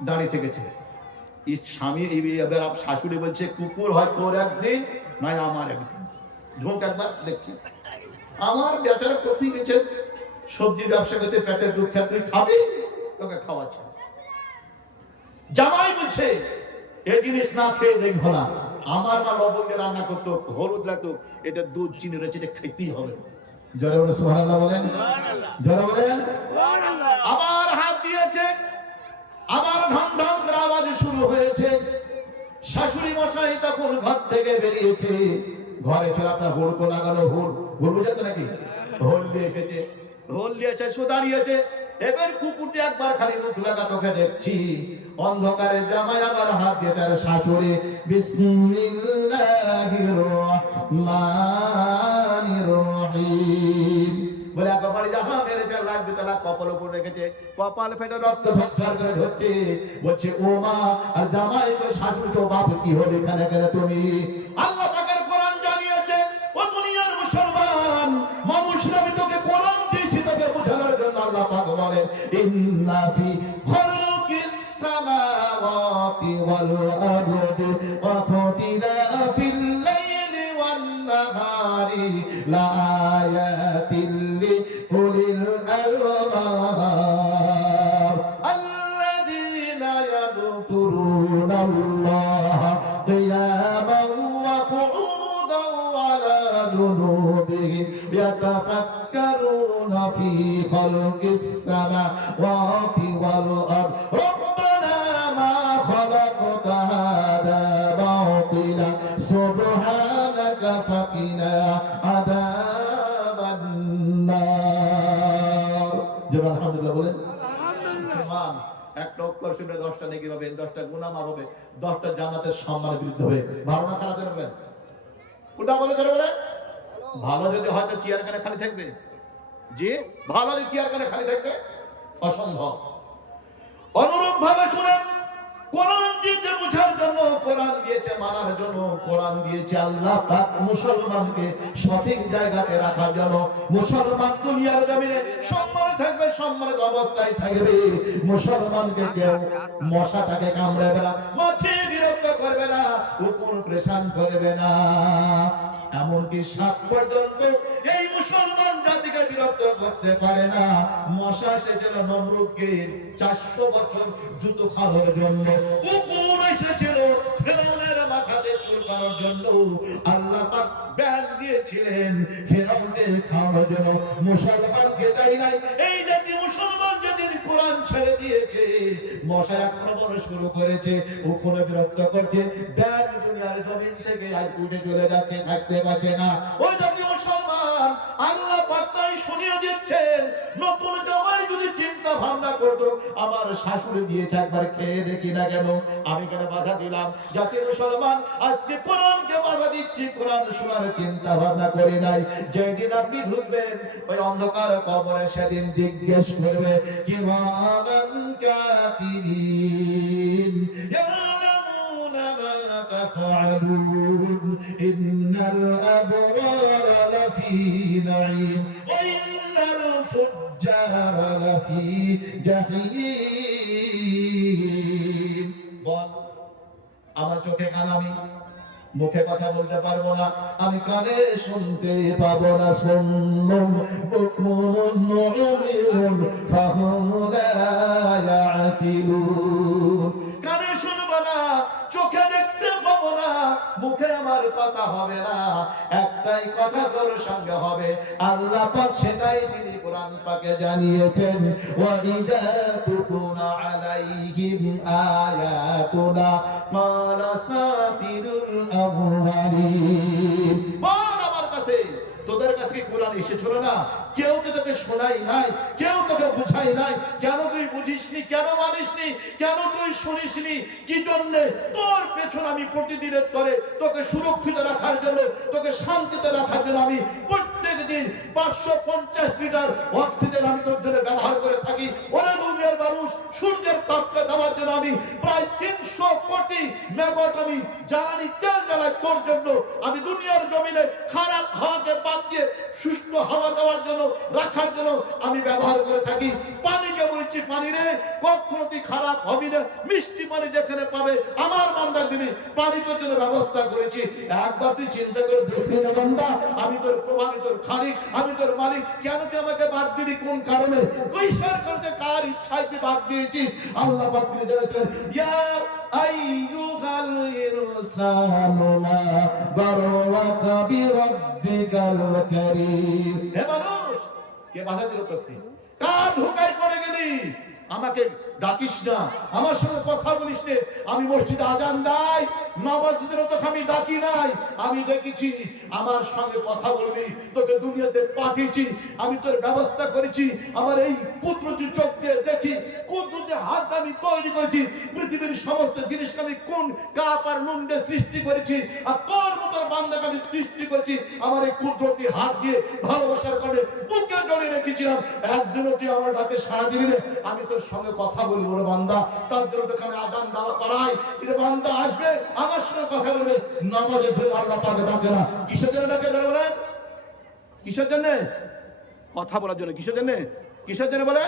দাঁড়িয়ে থেকেছে স্বামী। এবার শাশুড়ি বলছে কুকুর হয় তোর একদিন, নয় আমার একদিন। ঢোক একবার দেখছি। আমার বেচারা কোথায় গেছে, সবজি ব্যবসা করতে, পেটের দুঃখ তুই খাবি, তোকে খাওয়াচ্ছে। জামাই বলছে এই জিনিস না খেয়ে দেখবো না। আমার মা লবণ দিয়ে রান্না করতো, হলুদ লাগতো, এটা দুধ চিনি রয়েছে, এটা খেতেই হবে। জোরে বলে সুবহানাল্লাহ বলেন, জোরে বলেন। আবার হাত দিয়েছে, আবার ঢং ঢং করে আওয়াজ শুরু হয়েছে। শাশুড়ি মশাই তখন ঘর থেকে বেরিয়েছে। ঘরে ছিল আপনার হুড়কো লাগানো, হুড় বুঝাতে নাকি, হোল দিয়ে এসেছে, হোল দিয়ে এসে দাঁড়িয়েছে। এবার কুকুরটি একবার খালি মুখ লাগা তোকে দেখছি। অন্ধকারে জামাই আবার হাত দিয়ে তার শাশুড়ি বিসমিল্লাহির রহমানির রহিম বলে একবার যাহা মেরেছে লাগবে, তারা কপাল উপর রেখেছে, কপাল ফেটে রক্ত ঝরঝর করে ঝরছে। বলছে ও মা, আর জামাই শাশুড়ি ও বাপ কি হলো এখানে কেন তুমি? আল্লাহ পাকের কোরআন জানিয়েছে, ও দুনিয়ার মুসলমান মানুষ, আমি তোকে কোরআন দিয়েছি তোকে বোঝানোর জন্য। আল্লাহ পাক বলেন ইন্না ফি খালকিস সামাওয়াতি ওয়াল আরদি ওয়া ইখতিলাফিল লাইলি ওয়ান নাহারি লাআয়াতিল লিউলিল আলবাব আল্লাযীনা ইয়াযকুরুনাল্লাহা কিয়ামান ওয়া qu'udan ওয়া আলা জুনুবিহিম ইয়াতাফাক্কারুনা ফি খালকিস সামাওয়াতি ওয়াল আরদি রব্বানা মা খালাকতা হাযা বাতিলা সুবহানাকা ফাকিনা আযাবান নার। জোরে আলহামদুলিল্লাহ বলেন। আলহামদুলিল্লাহ। একটা অক্ষর শুনে 10টা নেকি পাবে, 10টা গুনাহ মাফ হবে, 10টা জান্নাতের সম্মানে বৃদ্ধি হবে। ভালো না খারাপ বলেন? কোনটা বলে ধরে বলে? ভালো যদি হয় তো চেয়ার কেন খালি থাকবে? জি, ভালো যদি চেয়ার কেন খালি থাকবে? অসম্ভব। অনুরূপ ভাবে শুনেন, কোরআন দিয়েছে বোঝার জন্য, কোরআন দিয়েছে মানার জন্য, কোরআন দিয়েছে আল্লাহ পাক মুসলমানকে সঠিক জায়গাতে রাখার জন্য। মুসলমান দুনিয়ার জমিনে সম্মানে থাকবে, সম্মানিত অবস্থায় থাকবে। মুসলমানকে কেউ মশাটাকে কামড়াবে না, মাছি বিরক্ত করবে না, কুকুর প্রেশান করবে না, এমনকি সাপ পর্যন্ত এই মুসলমান জাতিকে বিরক্ত করতে পারে না। মশা এসেছিল নমরুদকে 400 বছর জুতো খাওয়ার জন্য, কুকুর এসেছিল ফেরাউনের মাথাতে চুলকানোর জন্য। আল্লাহ পাক ব্যাগ দিয়েছিলেন ফেরাউনকে খাওয়ানোর জন্য, মুসলমানকে তাই নাই। এই জাতি মুসলমান যেদিন কোরআন ছেড়ে দিয়েছে, মশা আক্রমণ শুরু করেছে, কুকুর বিরক্ত করছে, ব্যাগ দুনিয়ার জমিন থেকে আজ উঠে চলে যাচ্ছে, থাকতে পারছে না। ওই জাতি মুসলমান আল্লাহ পাক তাই শুনিয়ে দিচ্ছেন, নতুন জামাই যদি চিন্তা চিন্তা ভাবনা করতো আমার শাশুড়ি দিয়েছে একবার খেয়ে দেখি না কেন, আমি কেন বাধা দিলাম? জাতি মুসলমান, আজকে কোরআনকে বাধা দিচ্ছি, কোরআন শোনার চিন্তা ভাবনা করি নাই। যেদিন আপনি ঢুকবেন ওই অন্ধকার কবরে, সেদিন জিজ্ঞেস করবে কিরামান কাতিবিন ইয়ালামুনা মা তাফআলুন ইন্নাল আবরারা লাফি নাঈম ওয়া ইন্নাল ফুজ্জারা লাফি জাহিম। বল, আমার চোখে কান, আমি মুখে কথা বলতে পারবো না, আমি কানে শুনতে পাবো না। সুন্নুম বুকমুন উমিয়ুন ফাহুম লা ইয়াকিলুন। কানে শুনবো না, চোখে দেখতে পাবো না, মুখে আমার কথা হবে না, একটাই কথা তোর সঙ্গে হবে। আল্লাহ পাক সেটাই তিনি কোরআন পাকে জানিয়েছেন, ওয়া ইযা তুতলা আলাইহিম আয়াতুনা ক্বালা সাতিরুল আউয়ালিন। বল আমার কাছে, তোদের কাছে কি কোরআন এসেছিল না? কেউ তো তোকে শোনাই নাই, কেউ তোকে বুঝাই নাই। কেন তুই বুঝিসনি? কেন মানিসনি? কেন তুই শুনিসনি? কি জন্য? তোর পেছনে আমি প্রতিদিনের করে তোকে সুরক্ষিত রাখার জন্য, তোকে শান্তিতে রাখার জন্য আমি প্রত্যেক দিন 550 লিটার অক্সিজেন আমি তোর জন্য ব্যবহার করে থাকি। ওরে দুনিয়ার মানুষ, সূর্যের তাপকে দেওয়ার জন্য আমি প্রায় 300 কোটি মেগাওয়াট আমি জ্বালানি তেল জ্বালাই তোর জন্য। আমি দুনিয়ার জমিনে খারাপ হাওয়াকে বাদ দিয়ে সুষ্ঠু হাওয়া দেওয়ার জন্য, রাখার জন্য আমি ব্যবহার করে থাকি। পানিকে বলছি, পানি রে কখনো তুই খারাপ হবি না, মিষ্টি পানি যেখানে পাবে আমার বান্দা দিবি, পানি তোর জন্য ব্যবস্থা করেছি। একবার তুই চিন্তা করে দেখবি না বান্দা, আমি তোর প্রভু, আমি তোর খালিক, আমি তোর মালিক, কেন তুই আমাকে বাদ দিলি? কোন কারণে? কৈশোর করতে কার ইচ্ছায় তুই বাদ দিয়েছিস? আল্লাহ পাক তিনি জানিয়েছেন, ইয়া আইয়ুহাল ইনসানু মা গাররাকা বিরাব্বিকাল কারীম। হে মানুষ, কে বাধা দিল তোকে? কার ধোঁকায় পড়ে গেলি? আমাকে ডাকিস না, আমার সঙ্গে কথা বলিস না। আমি মসজিদে আজান দেই, নামাজীদের তোকে আমি ডাকি নাই, আমি ডেকেছি আমার সঙ্গে কথা বলবি। তোকে দুনিয়াতে পাঠিয়েছি, আমি তোর ব্যবস্থা করেছি। আমার এই কুদরতি চোখ দিয়ে দেখি, কুদরতি হাত আমি তৈরি করেছি। পৃথিবীর সমস্ত জিনিসকে আমি কোন কাপ আর নুন দিয়ে সৃষ্টি করেছি, আর তোর মতো বান্দাকে আমি সৃষ্টি করেছি আমার এই কুদরতি হাত দিয়ে ভালোবাসার কারণে বুকে জড়িয়ে রেখেছিলাম। একদিনও তুই আমার ডাকে সাড়া দিবি না, আমি তোর সঙ্গে কথা বলবো রে বান্দা। তার জন্য তোকে আমি আজান দেওয়া করাই, এটা বান্দা আসবে আমার সঙ্গে কথা বলবে। নামাজে ছেলে আল্লাহ পাকে ডাকে না, কিসের জন্য ডাকে বলেন? কিসের জন্য? কথা বলার জন্য। কিসের জন্য? কিসের জন্য বলে?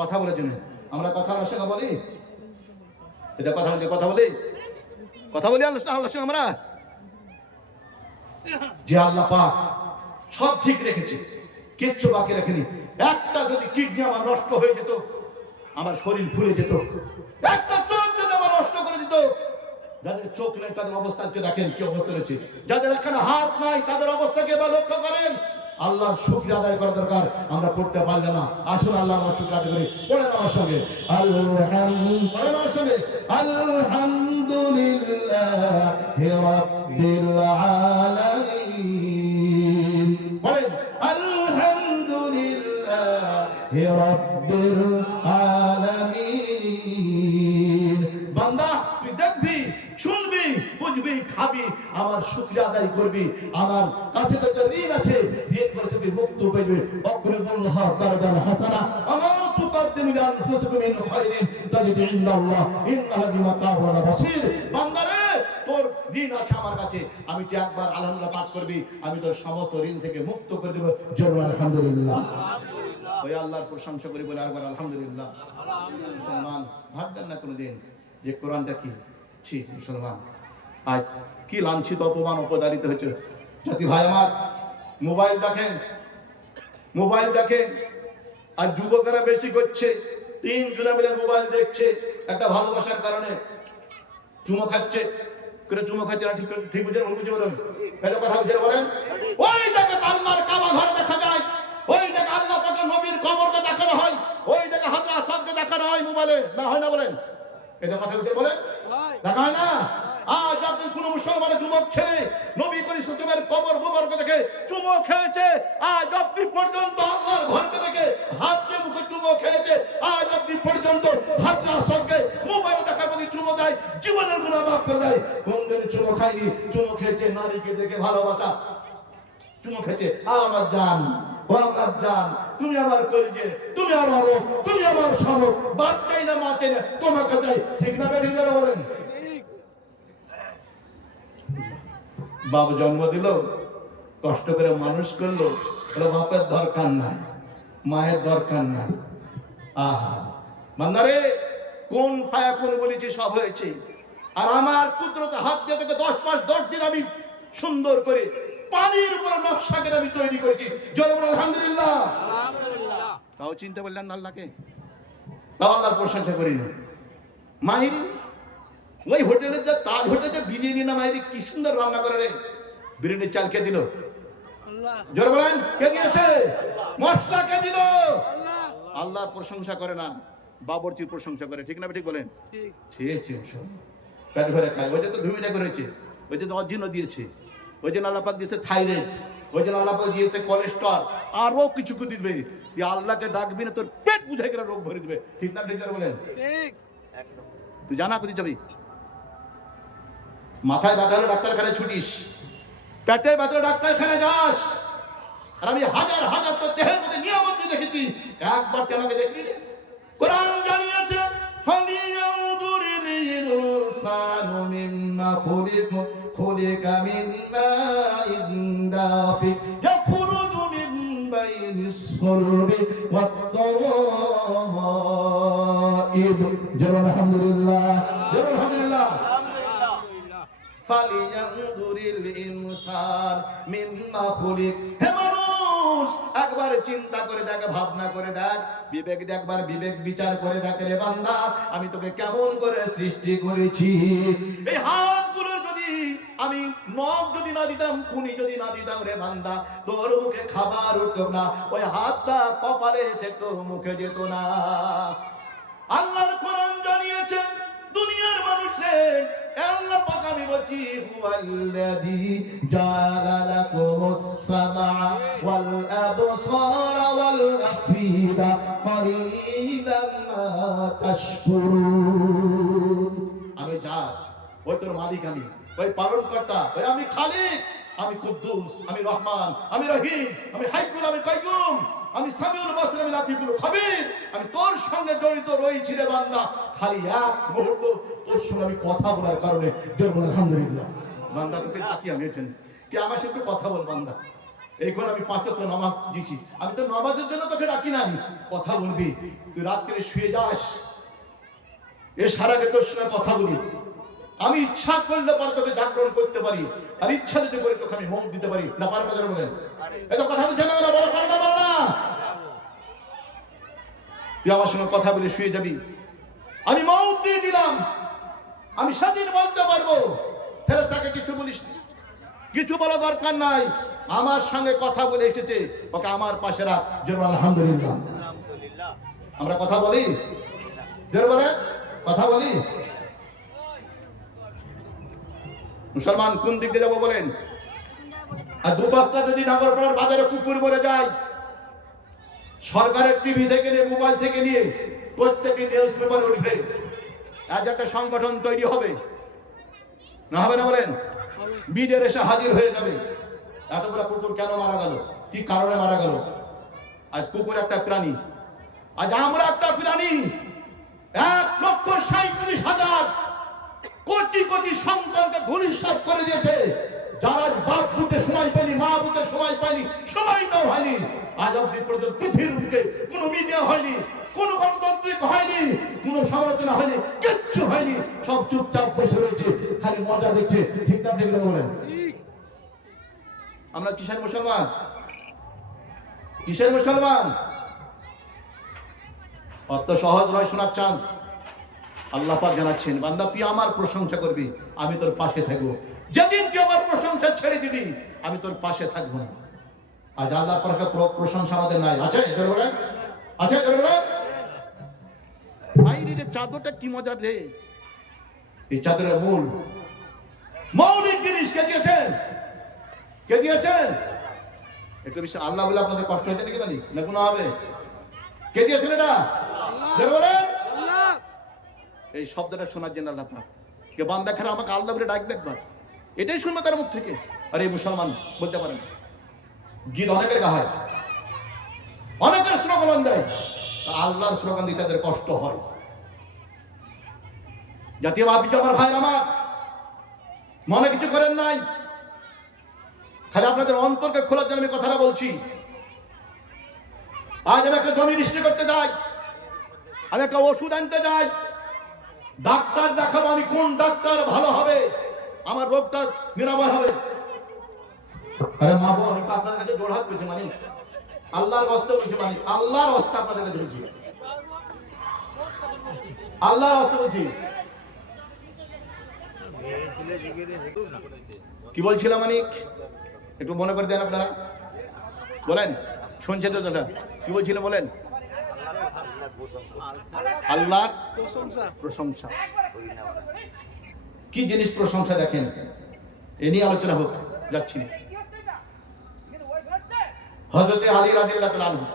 কথা বলার জন্য। আমরা কথা আল্লাহর সঙ্গে বলি, এটা কথা বলি, কথা বলি, কথা বলি আল্লাহর সঙ্গে আমরা। যে আল্লাহ পাক সব ঠিক রেখেছে, কিচ্ছু বাকি রেখেনি। একটা যদি কিডনি আমার নষ্ট হয়ে যেত, আমার শরীর ভুলে যেত, একটা চোখ যদি আমার নষ্ট করে দিত, যাদের চোখ নেই তাদের অবস্থাকে দেখেন কি অবস্থা রয়েছে, যাদের এখানে হাত নাই তাদের অবস্থাকে এবার লক্ষ্য করেন। আল্লাহর শুকরিয়া আদায় করা দরকার, আমরা পড়তে পারলে না। আসুন আল্লাহ আমরা শুকরিয়া আদায় করি। পড়েন আমার সঙ্গে আলহামদুলিল্লাহি রাব্বিল আলামিন। পড়েন আলহামদুলিল্লাহি রাব্বিল আলামিন। বান্দা তুই দেখবি, শুনবি, বুঝবি, খাবি, আমার শুকরিয়া আদায় করবি। আমার কাছে তো ঋণ আছে, ঋণ করে তুমি মুক্ত পাইবে। অকরিদুল্লাহ দারদান হাসানা আমা তুকদ্দিমু লিআনফুসিকুম মিন খায়রিন তাজিদু ইনদাল্লাহ ইন্নাহু বিমা তা'মালুনা বাসীর। বান্দা রে, তোর ঋণ আছে আমার কাছে, আমি তুই একবার আলহামদুলিল্লাহ পাঠ করবি, আমি তোর সমস্ত ঋণ থেকে মুক্ত করে দেব। জোরে আলহামদুলিল্লাহ। ওই আল্লাহর প্রশংসা করি বলে একবার আলহামদুলিল্লাহ। মুসলমান ভাববেন না কোনোদিন যে কোরআনটা কি। ছি মুসলমান, আজ কি লাঞ্ছিত, অপমান, অপদারিত হয়েছে। জাতি ভাই আমার, মোবাইল দেখেন, মোবাইল দেখেন। আর যুবকেরা বেশি করছে, 3 জনে মিলে মোবাইল দেখছে একটা ভালোবাসার কারণে। চুমো খাচ্ছে, করে চুমো খাচ্ছে না, ঠিক ঠিক বুঝে বুঝে বলেন, এত কথা বুঝে বলেন। ওই জায়গায় আল্লাহর কাবা ঘর দেখা যায়, ওই জায়গায় আল্লাহ পাকের নবীর কবরকে দেখানো হয়, ওই জায়গায় হাজরা আসাদকে দেখানো হয় মোবাইলে, না হয় না বলেন? এটা কথা বুঝে বলেন, দেখা হয় না? আজ আপনি কোন মুসলমানের যুবক ছেলে নবী করিম সাল্লাল্লাহু আলাইহি ওয়াসাল্লামের কবর মুবারক থেকে চুমো খেয়েছে, আজ আপনি পর্যন্ত আল্লাহর ঘরকে থেকে হাতে মুখে চুমো খেয়েছে, আজ আপনি পর্যন্ত হাজরা আসরকে মোবাইল দেখার প্রতি চুমো দেয়, জীবনের গুনাহ মাফ করে দেয়। কোনদিন চুমো খায়নি? চুমো খেয়েছে নারীকে দেখে ভালোবাসা, চুমো খেয়েছে আমার জান, ও আমার জান, তুমি আমার কলিজে, তুমি আমার রূপ, তুমি আমার সনক, বাদ চাই না মা চাই না, তোমাকে চাই। ঠিক না বেঠিক করে বলেন? বাপ জন্ম দিল, কষ্ট করে মানুষ করলো, বাপের দরকার নাই, মায়ের দরকার নাই। আহা বান্দারে, কোন ফায়া কোন বলেছি সব হয়েছে। আর আমার কুদরতে হাত দিয়ে থেকে 10 মাস 10 দিন আমি সুন্দর করে পানির উপর নকশা করে আমি তৈরি করেছি। জয় বলুন আলহামদুলিল্লাহ। তাও চিন্তা করলেন না আল্লাহকে, তাও আল্লাহর প্রশংসা করি না। মাহিরি ওই হোটেলে যা তাজ হোটেলে বিরিয়ানি না, মাহিরি কি সুন্দর রান্না করে রে। বিরিয়ানির চাল কে দিল? জোরে বলেন, কে দিয়েছে? মশলা কে দিল? আল্লাহর প্রশংসা করে না, বাবরচির প্রশংসা করে। ঠিক না ঠিক বলেন? খেয়েছে পেট ভরে খায়। ওই যে তো ধুমিটা করেছে, ওই যে অজিন দিয়েছে, ওই জন্য আল্লাহ পাক দিয়েছে থাইরয়েড, ওই জন্য আল্লাহ পাক দিয়েছে কোলেস্ট্রল, আরো কিছু দিবে। তুই আল্লাহকে ডাকবি না, তোর পেট বুঝাই করে রোগ ভরে দিবে। ঠিক না ঠিক বলেন? তুই জানা কোথায় যাবি? মাথায় ব্যথা হলে ডাক্তারখানায় ছুটিস, পেটে ব্যথা ডাক্তারখানায় যাস। আর আমি হাজার হাজার তো দেহের মধ্যে নিয়ামত দেখেছি, একবার তুই আমাকে দেখলি রে? কোরআন জানিয়েছে ফালিয়ানজুরিল ইনসানু মিম্মা খুলিকা মিন মাইন দাফিক ইয়াখরুজু মিন বাইনিস সুলবি ওয়াত তারাইব। জয় আলহামদুলিল্লাহ, জয় আলহামদুলিল্লাহ। ফালিয়ানজুরিল ইনসান মিম্মা খুলিক। হে মানুষ, একবার চিন্তা করে দেখ, ভাবনা করে দেখ, বিবেক দিয়ে একবার বিবেক বিচার করে দেখ রে বান্দা, আমি তোকে কেমন করে সৃষ্টি করেছি। এই হাতগুলোর যদি আমি নখ যদি না দিতাম, কুনি যদি না দিতাম রে বান্দা, তোর মুখে খাবার উঠতো না, ওই হাতটা কপালে থেকে মুখে যেত না। আল্লাহর কোরআন জানিয়েছে দুনিয়ার মানুষে আল্লাহ পাক আমি বলছি হুয়াল্লাযী জাআলা লাকুমুস সামআ ওয়াল আবসারা ওয়াল আফিদা ক্বালিলাম মা তাশকুরুন। আমি যা, ওই তোর মালিক, আমি ওই পালনকর্তা, ওই আমি খালিক, আমি কুদ্দুস, আমি রহমান, আমি রহিম, আমি হাইয়ুল, আমি কাইয়ুম, আমি সামিউল বাসির, আমি লাতিফুল খবীর। আমি তোর সঙ্গে জড়িত রয়েছি রে বান্দা। খালি এক মুহূর্ত তোর সঙ্গে আমি কথা বলার কারণে জয় বল আলহামদুলিল্লাহ। বান্দা তোকে তাকিয়ে আমি এটেন কি আমার সাথে কথা বল বান্দা। এইখন আমি 5 ওয়াক্ত নামাজ দিছি, আমি তো নামাজের জন্য তোকে ডাকি নাই, কথা বলবি। তুই রাত্রে শুয়ে যাস, এর আগে তোর সঙ্গে কথা বলি। আমি ইচ্ছা করলে পরে তোকে জাগরণ করতে পারি, আর ইচ্ছা যদি করি তোকে আমি মৌত দিতে পারি। না পারে না? বলেন, এত কথা বলছে না, বড় পারে না, বলো না। তুই আমার সঙ্গে কথা বলে শুয়ে যাবি, আমি মৌত দিয়ে দিলাম, আমি স্বাধীন বলতে পারবো। ফেরেশতাকে কিছু বলিস, কিছু বলা দরকার নাই। আমার সঙ্গে কথা বলে এসেছে, ওকে আমার পাশে রাখ। জয় আলহামদুলিল্লাহ। আমরা কথা বলি, জয় বলে কথা বলি। মুসলমান কোন দিকে যাবো বলেন? আর দুপাশটা যদি নাগরপাড়ার বাজারে কুকুর মরে যায়, সরকারের টিভি থেকে নিয়ে, মোবাইল থেকে নিয়ে প্রত্যেকে নিউজ পেপার উঠবে, আজ একটা সংগঠন তৈরি হবে, না হবে না বলেন? বিডের এসে হাজির হয়ে যাবে, এতগুলো কুকুর কেন মারা গেল, কি কারণে মারা গেল। আজ কুকুর একটা প্রাণী, আজ আমরা একটা প্রাণী। 1,37,000 কোটি কোটি সন্তানকে ধূলিসাৎ করে দিয়েছে, যারা বাপ বুঝতে সময় পায়নি, মা বুঝতে সময় পায়নি, সময়টাও হয়নি। আজ অব্দি পর্যন্ত পৃথিবীর বুকে কোনো মিডিয়া হয়নি, কোনো গণতান্ত্রিক হয়নি, কোনো সমালোচনা হয়নি, কিচ্ছু হয়নি। সব চুপচাপ বসে রয়েছে, খালি মজা দেখছে। ঠিক না ঠিক বলেন? আমরা কিসের মুসলমান? কিসের মুসলমান? অত সহজ নয় শোনার চাঁদ। আল্লাহ পাক জানাচ্ছেন, বান্দা তুই আমার প্রশংসা করবি, আমি তোর পাশে থাকবো। যেদিন তুই আমার প্রশংসা ছেড়ে দিবি, আমি তোর পাশে থাকবো না। আজ আল্লাহ পাক প্রশংসা আমাদের নাই, আছে? বলেন আছে? বলেন ভাই রে, চাদরটা কি মজার রে। এই চাদরের মূল মৌলিক জিনিস কে দিয়েছেন? কে দিয়েছেন? একটু বেশি আল্লাহ বলে আপনাদের কষ্ট হয়েছে নাকি জানি না কোনো হবে? কে দিয়েছেন এটা? বলেন। এই শব্দটা শোনার জন্য আল্লাহ পাক কে বান্দা খারা আমাকে আল্লাহ বলে ডাকবে একবার, এটাই শুনবে তার মুখ থেকে। আর এই মুসলমান বলতে পারেন গীত অনেকের গা হয়, অনেকের স্লোগান দেয়, আল্লাহর স্লোগান দিতে তাদের কষ্ট হয়। জাতীয় আমার ভাই আমার মনে কিছু করেন নাই, খালি আপনাদের অন্তরকে খোলার জন্য আমি কথাটা বলছি। আজ আমি একটা জমি রেজিস্ট্রি করতে যাই, আমি একটা ওষুধ আনতে যাই, ডাক্তার দেখাবো, আমি কোন ডাক্তার ভালো হবে, আমার রোগটা নিরাময় হবে। আরে মা বাবা আমি আপনার কাছে জোর হাত পেয়েছি, মানে আল্লাহর রাস্তা বলছি, মানে আল্লাহর রাস্তা আপনাদের কাছে বলছি, আল্লাহর রাস্তা বলছি। কি বলছিলাম মানিক, একটু মনে করে দেন আপনারা, বলেন শুনছে তো দাদা, কি বলছিলেন বলেন? আল্লাহর প্রশংসা। কি জিনিস প্রশংসা দেখেন, এ নিয়ে আলোচনা হোক, যাচ্ছি না। হযরতে আলী রাদিয়াল্লাহু তাআলা আনহু,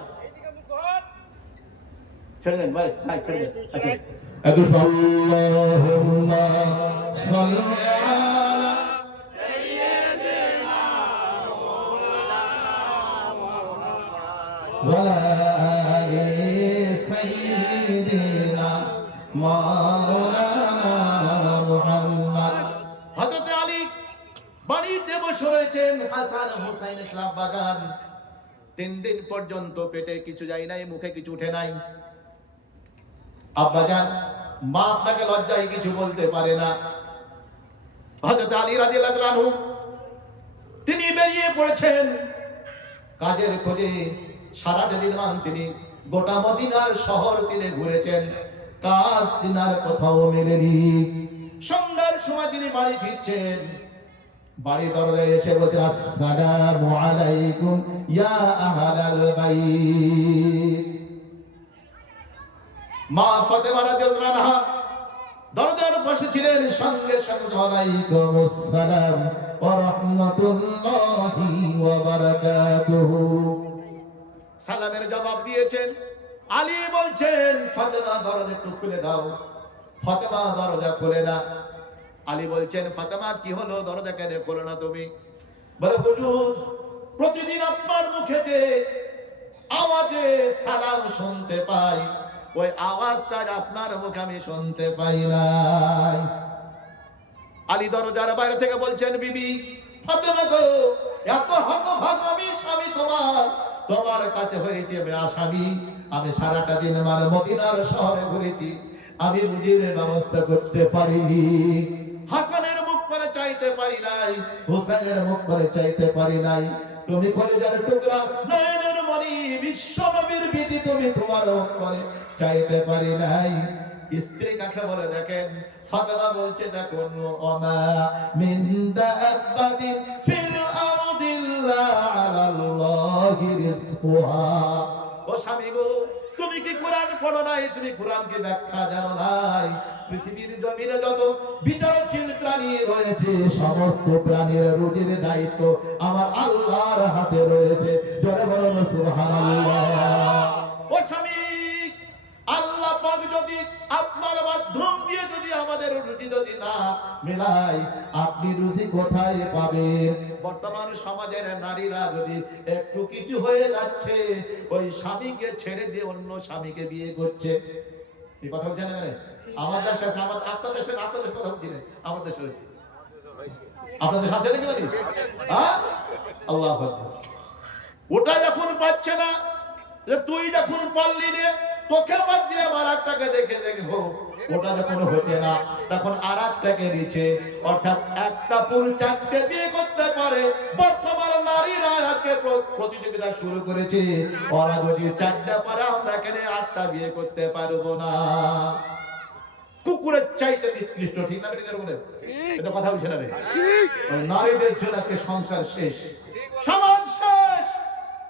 ছেড়ে দেন ভাই, ভাই ছেড়ে দেন। আচ্ছা আল্লাহুম্মা সাল্লি আলা সাইয়্যিদিনা ওয়া আলি সাইয়্যিদিনা মাওলানা মুহাম্মদ। হযরতে আলী বাড়িতে বসে রয়েছেন, হাসান হুসাইন ইসলাম বাগান। 3 দিন পর্যন্ত পেটে কিছু যায় নাই, মুখে কিছু উঠে নাই। আব্বাজান মা আপনাকে লজ্জায় কিছু বলতে পারে না। হযরত আলী রাদিয়াল্লাহু তাআলা আনহু তিনি বেরিয়ে পড়েছেন কাজের খোঁজে। সারাটা দিন মান তিনি গোটা মদিনার শহর তিনি ঘুরেছেন, কাজ তিনার কোথাও মেলেনি। সন্ধ্যার সময় তিনি বাড়ি ফিরছেন, বাড়ি দরজায় এসে বলছেন আসসালামু আলাইকুম ইয়া আহলাল বাইত। মা ফাতেমা রাদিয়াল্লাহু আনহা দরজার পাশে ছিলেন, সঙ্গে সঙ্গে ওয়ালাইকুম আসসালাম ওয়া রাহমাতুল্লাহি ওয়া বারাকাতুহু সালামের জবাব দিয়েছেন। আলী বলছেন ফাতেমা দরজা একটু খুলে দাও। ফাতেমা দরজা খুলে না। আলী বলছেন ফাতেমা কি হলো, দরজা কেন খোলো না তুমি? বলে হুজুর প্রতিদিন আপনার মুখে যে আওয়াজে সালাম শুনতে পাই, ওই আওয়াজটা আপনার মুখে আমি শুনতে পাই নাই। আলী দরজার বাইরে থেকে বলছেন বিবি ফাতেমা গো, এত হতভাগ আমি স্বামী তোমার, তোমার কাছে হয়েছে আমি আসামি। আমি সারাটা দিন মানে মদিনার শহরে ঘুরেছি, আমি রুজির ব্যবস্থা করতে পারিনি। হাসানের মুখ করে চাইতে পারি নাই, হুসাইনের মুখ করে চাইতে পারি নাই। তুমি কলিজার টুকরা নয়নের মণি বিশ্ব নবীর বিটি, তুমি তোমার মুখ করে চাইতে পারি নাই। স্ত্রী কাকে বলে দেখেন, ফাতেমা বলছে দেখুন ওমা মিন দাব্বাতিন ফিল আরদিল্লা আলাল্লাহি রিজকুহা। ও স্বামী গো, তুমি কি কোরআন পড়ো নাই? তুমি কোরআনকে ব্যাখ্যা জানো নাই? পৃথিবীর জমিনে যত বিচরণশীল প্রাণী রয়েছে, সমস্ত প্রাণীর রুজির দায়িত্ব আমার আল্লাহর হাতে রয়েছে। জোরে বলুন সুবহানাল্লাহ। ও স্বামী, আল্লাহ পাক যদি আপনার মাধ্যম দিয়ে যদি আমাদের রুজি যদি না মেলায়, আপনি রুজি কোথায় পাবেন? বর্তমান সমাজের নারীরা যদি একটু কিছু হয়ে যাচ্ছে, ওই স্বামীকে ছেড়ে দিয়ে অন্য স্বামীকে বিয়ে করছে। এই কথা বলছেন না? আমার দেশে আছে, আপনার দেশে, আপনার দেশ কথা বলছি না, আমার দেশে হয়েছে। আপনার দেশ আছে নাকি বলি? আল্লাহ আকবার। ওটা যখন পাচ্ছে না, যে তুই যখন পারলি রে, তোকে বাদ দিয়ে আমার একটাকে দেখে দেখবো, ওটা যখন হচ্ছে না, তখন আর একটাকে দিচ্ছে। অর্থাৎ একটা পুরুষ 4টে বিয়ে করতে পারে। বর্তমান নারীরা আজকে প্রতিযোগিতা শুরু করেছে, ওরা যদি 4টা পারে, আমরা এখানে 8টা বিয়ে করতে পারবো না। কুকুরের চাইতে নিকৃষ্ট, ঠিক না বেরিয়ে বলে? এটা কথা বলছে না রে? নারীদের জন্য আজকে সংসার শেষ, সমাজ শেষ,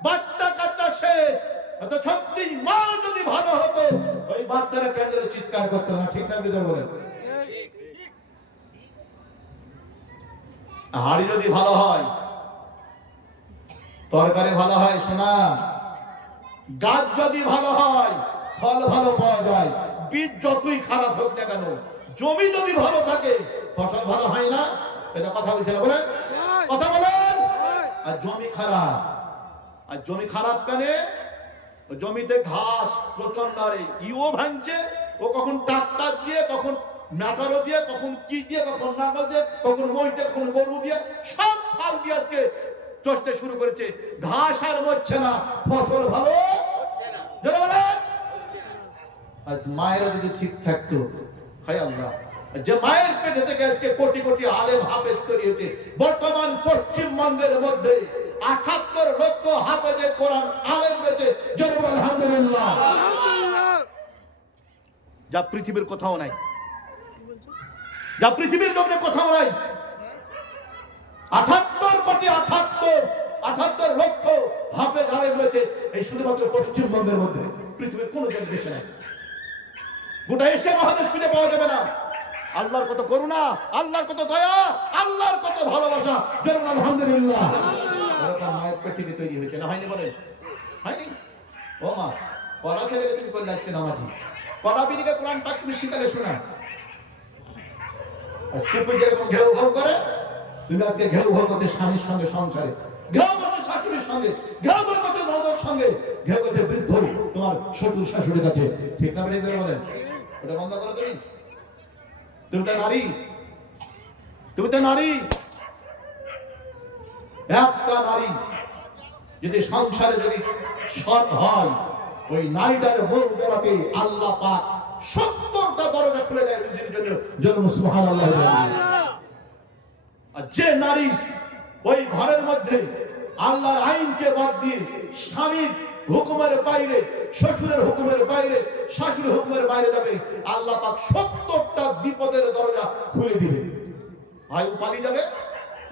বাচ্চা কাচ্চা শেষ। অত সত্যি মা যদি ভালো হতো, ওই বাচ্চারা প্যান্ডেলে চিৎকার করতো না, ঠিক না বেরিয়ে বলেন? হাড়ি যদি ভালো হয়, তরকারি ভালো হয় সোনা, গাছ যদি ভালো হয়, ফল ভালো পাওয়া যায়। বীজ যতই খারাপ হোক না কেন, জমি যদি ভালো থাকে, ফসল ভালো হয় না। এটা কথা বলছেন, বলেন কথা বলেন। আর জমি খারাপ, আর জমি খারাপ কেন? জমিতে ঘাস প্রচন্ড, ইও ভাঙছে, ও কখন ট্রাক্টর দিয়ে, কখন নাটারো দিয়ে, কখন কি দিয়ে, কখন নাঙ্গল দিয়ে, কখন মই দিয়ে, কখন গরু দিয়ে, সব ফাল দিয়ে আজকে চষতে শুরু করেছে। ঘাস আর মরছে না, ফসল ভালো হচ্ছে না। আজ মায়েরা যদি ঠিক থাকতো, হায় আল্লাহ, যে মায়ের পেটে থেকে আজকে কোটি কোটি আলেম হাফেজ তৈরি হয়েছে। বর্তমান পশ্চিমবঙ্গের মধ্যে ৭৮ লক্ষ হাফেজে কোরআন আলেম রয়েছে। জনাব আলহামদুলিল্লাহ, যা পৃথিবীর কোথাও নাই, যা পৃথিবীর জমিনে কোথাও নাই। ৭৮ লক্ষ হাফেজ আলেম রয়েছে এই শুধুমাত্র পশ্চিমবঙ্গের মধ্যে, পৃথিবীর কোন দেশে নাই। গোটা এশিয়া মহাদেশ খুঁজে পাওয়া যাবে না। আল্লাহর কত করুণা, আল্লাহর কত দয়া, আল্লাহর কত ভালোবাসা। জনাব আলহামদুলিল্লাহ, এরকম মায়ের পৃথিবী তৈরি হয়েছে না, হয়নি বলেন? হয়নি? ও মা, পড়া ছেলেকে তুমি করলে আজকে নামাজি, পড়া বিনিকে কোরআন পাক তুমি শিখালে শোনা। আজকে যেরকম ঘেউ ঘেউ করে, তুমি আজকে ঘেউ ঘেউ করতে স্বামীর সঙ্গে সংসারে, ঘেউ করতে শাশুড়ির সঙ্গে, ঘেউ ঘেউ করতে ননদের সঙ্গে, ঘেউ করতে বৃদ্ধ তোমার শ্বশুর শাশুড়ির কাছে। ঠিক না বেরিয়ে বলেন? ওটা বন্ধ করো তুমি। তুমি তো নারী, তুমি তো নারী। একটা নারী যদি সংসারে যদি সৎ হয়, ওই নারীটার মন দরকে আল্লাহ পাক ৭০টা দরজা খুলে দেয় রুজির জন্য। জন্ম সুবহানাল্লাহ। আর যে নারী ওই ঘরের মধ্যে আল্লাহর আইনকে বাদ দিয়ে স্বামীর হুকুমের বাইরে, শ্বশুরের হুকুমের বাইরে, শাশুড়ির হুকুমের বাইরে যাবে, আল্লাহ পাক ৭০টা বিপদের দরজা খুলে দিবে। ভাই পালিয়ে যাবে,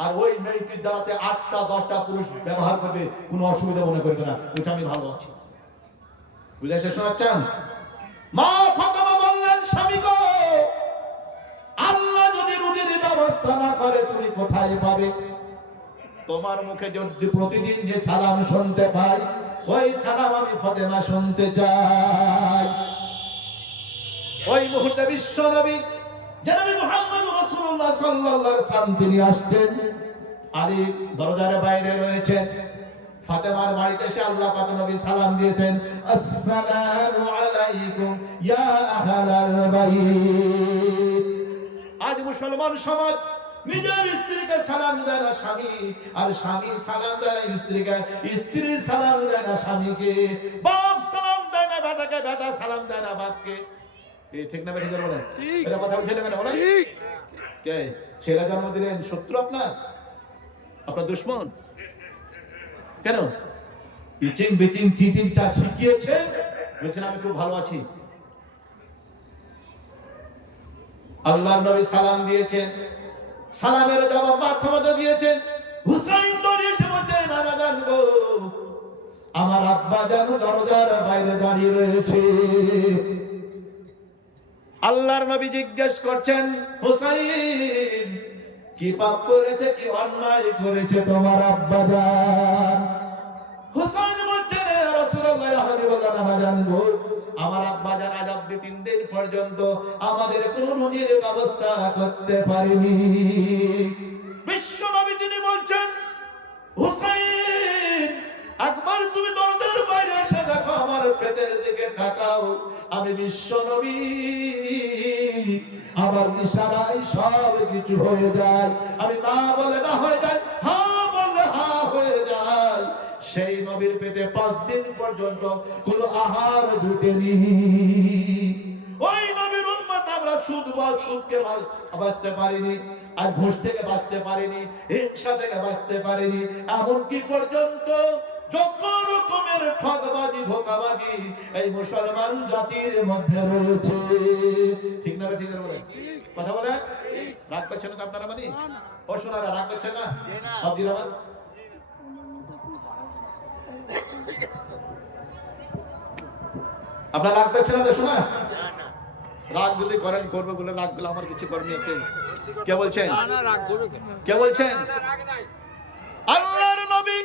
আর ওই মেয়েটির দ্বারাতে ৮টা ১০টা পুরুষ ব্যবহার করবে, কোনো অসুবিধা মনে করবে না, ওইটা আমি ভালো আছি। বুঝে শেষ শোনাচ্ছেন? মা ফাতেমা বললেন, স্বামী গো, আল্লাহ যদি রুজির ব্যবস্থা না করে তুমি কোথায় পাবে? তোমার মুখে যদি প্রতিদিন যে সালাম শুনতে পাই, ওই সালাম আমি ফাতেমা শুনতে চাই। ওই মুহূর্তে বিশ্ব নবী জনাবে মুহাম্মদ রাসূলুল্লাহ সাল্লাল্লাহু আলাইহি ওয়াসাল্লাম তিনি আসছেন। আলী দরজার বাইরে রয়েছেন। ফাতেমার বাড়িতে এসে আল্লাহ পাক নবী সালাম দিয়েছেন, আসসালামু আলাইকুম ইয়া আহলাল বাইত। আজ মুসলমান সমাজ নিজের স্ত্রীকে সালাম দেয় না স্বামী, আর স্বামী সালাম দেয় না স্ত্রীকে, স্ত্রী সালাম দেয় না স্বামীকে, বাপ সালাম দেয় না বেটাকে, বেটা সালাম দেয় না বাপকে। এই ঠিক না বেঠিক বলেন? এটা কথা বলছেন কেন বলেন? কে ছেলে জন্ম দিলেন শত্রু আপনার, আপনার দুশমন? কেন? ইচিং বিচিং চিটিং চা শিখিয়েছে, বলছেন আমি খুব ভালো আছি। আল্লাহর নবী সালাম দিয়েছেন, সালামের জবাব মাথা দিয়েছেন। হুসাইন দৌড়ে এসে বলছেন, আনা জানবো আমার আব্বা যেন দরজার বাইরে দাঁড়িয়ে রয়েছে। আল্লাহর নবী জিজ্ঞেস করছেন, হুসাইন কি পাপ করেছে, কি অন্যায় করেছে তোমার আব্বা জান? হুসাইন বলছেন, হে রাসূলুল্লাহ ইয়া হাবিবাল্লাহ, না জানবো আমার আব্বা জান আজ অবধি ৩ দিন পর্যন্ত আমাদের কোনো রুজির ব্যবস্থা করতে পারেনি। বিশ্ব নবী তিনি বলছেন, হুসাইন একবার তুমি দরজার বাইরে এসে দেখো, আমার পেটের দিকে তাকাও, আমি বিশ্ব নবী, আমার ইশারায় সব কিছু হয়ে যায়, আমি না বলে না হয়ে যায়, হ্যাঁ বলে হ্যাঁ হয়ে যায়। সেই নবীর পেটে 5 দিন পর্যন্ত কোনো আহার জুটেনি। ওই নবীর উম্মত আমরা সুদকে বাঁচতে পারিনি, আর ঘুষ থেকে বাঁচতে পারিনি, হিংসা থেকে বাঁচতে পারিনি, এমনকি পর্যন্ত যত রকমের ঠকবাজি ধোঁকাবাজি এই মুসলমান জাতির মধ্যে রয়েছে। ঠিক না ঠিক বলে কথা বলে? রাগ করছেন না আপনারা? মানে ও সোনারা রাগ করছেন না? আপনারা রাগ করছেন না? শোনা, রাগ যদি করেন করবে বলে, রাগ গুলো আমার কিছু কর্মী আছে, কে বলছেন? কে বলছেন? আল্লাহর নবী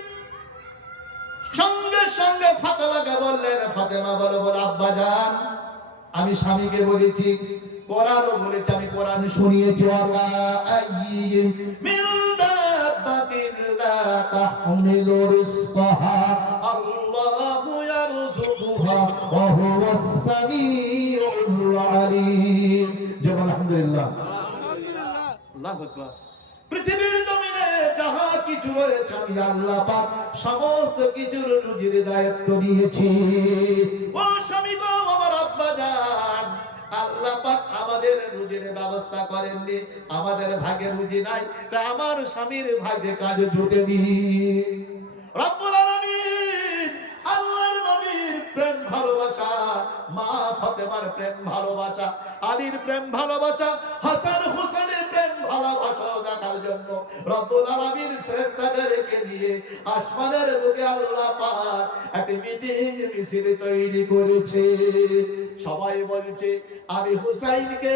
সঙ্গে সঙ্গে ফাতেমাকে বললেন, ফাতেমা বলো, বলো আব্বা জান, আমি স্বামীকে বলেছি, কোরআনও বলেছে, আমি কোরআন শুনিয়েছি, ওয়ালা আইয়িন মিন দাব্বাতিন লা তাহমিলু রিজকাহা আল্লাহু ইয়ারযুকুহা ওয়া হুয়াস সামিউল আলীম। জয় আলহামদুলিল্লাহ। আল্লাহু আকবার। পৃথিবীর জমিনে যাহা কিছু রয়েছে আমি আল্লাহ পাক সমস্ত কিছুর রুজির দায়িত্ব নিয়েছি। ও স্বামী গো, আমার আব্বা জান, আল্লাহ পাক আমাদের রুজির ব্যবস্থা করেননি, আমাদের ভাগে রুজি নাই, তা আমার স্বামীর ভাগে কাজ জুটেনি। রব্বুল আলামিন আল্লাহর নবীর প্রেম ভালোবাসা, মা ফাতেমার প্রেম ভালোবাসা, আলীর প্রেম ভালোবাসা, হাসান হুসেনের প্রেম ভালোবাসা দেখার জন্য রব্বুল আলামিন ফেরেশতাদেরকে নিয়ে আসমানের বুকে আল্লাহ পাক একটা মিটিং মিছিল তৈরি করেছে। সবাই বলছে আমি হুসাইনকে,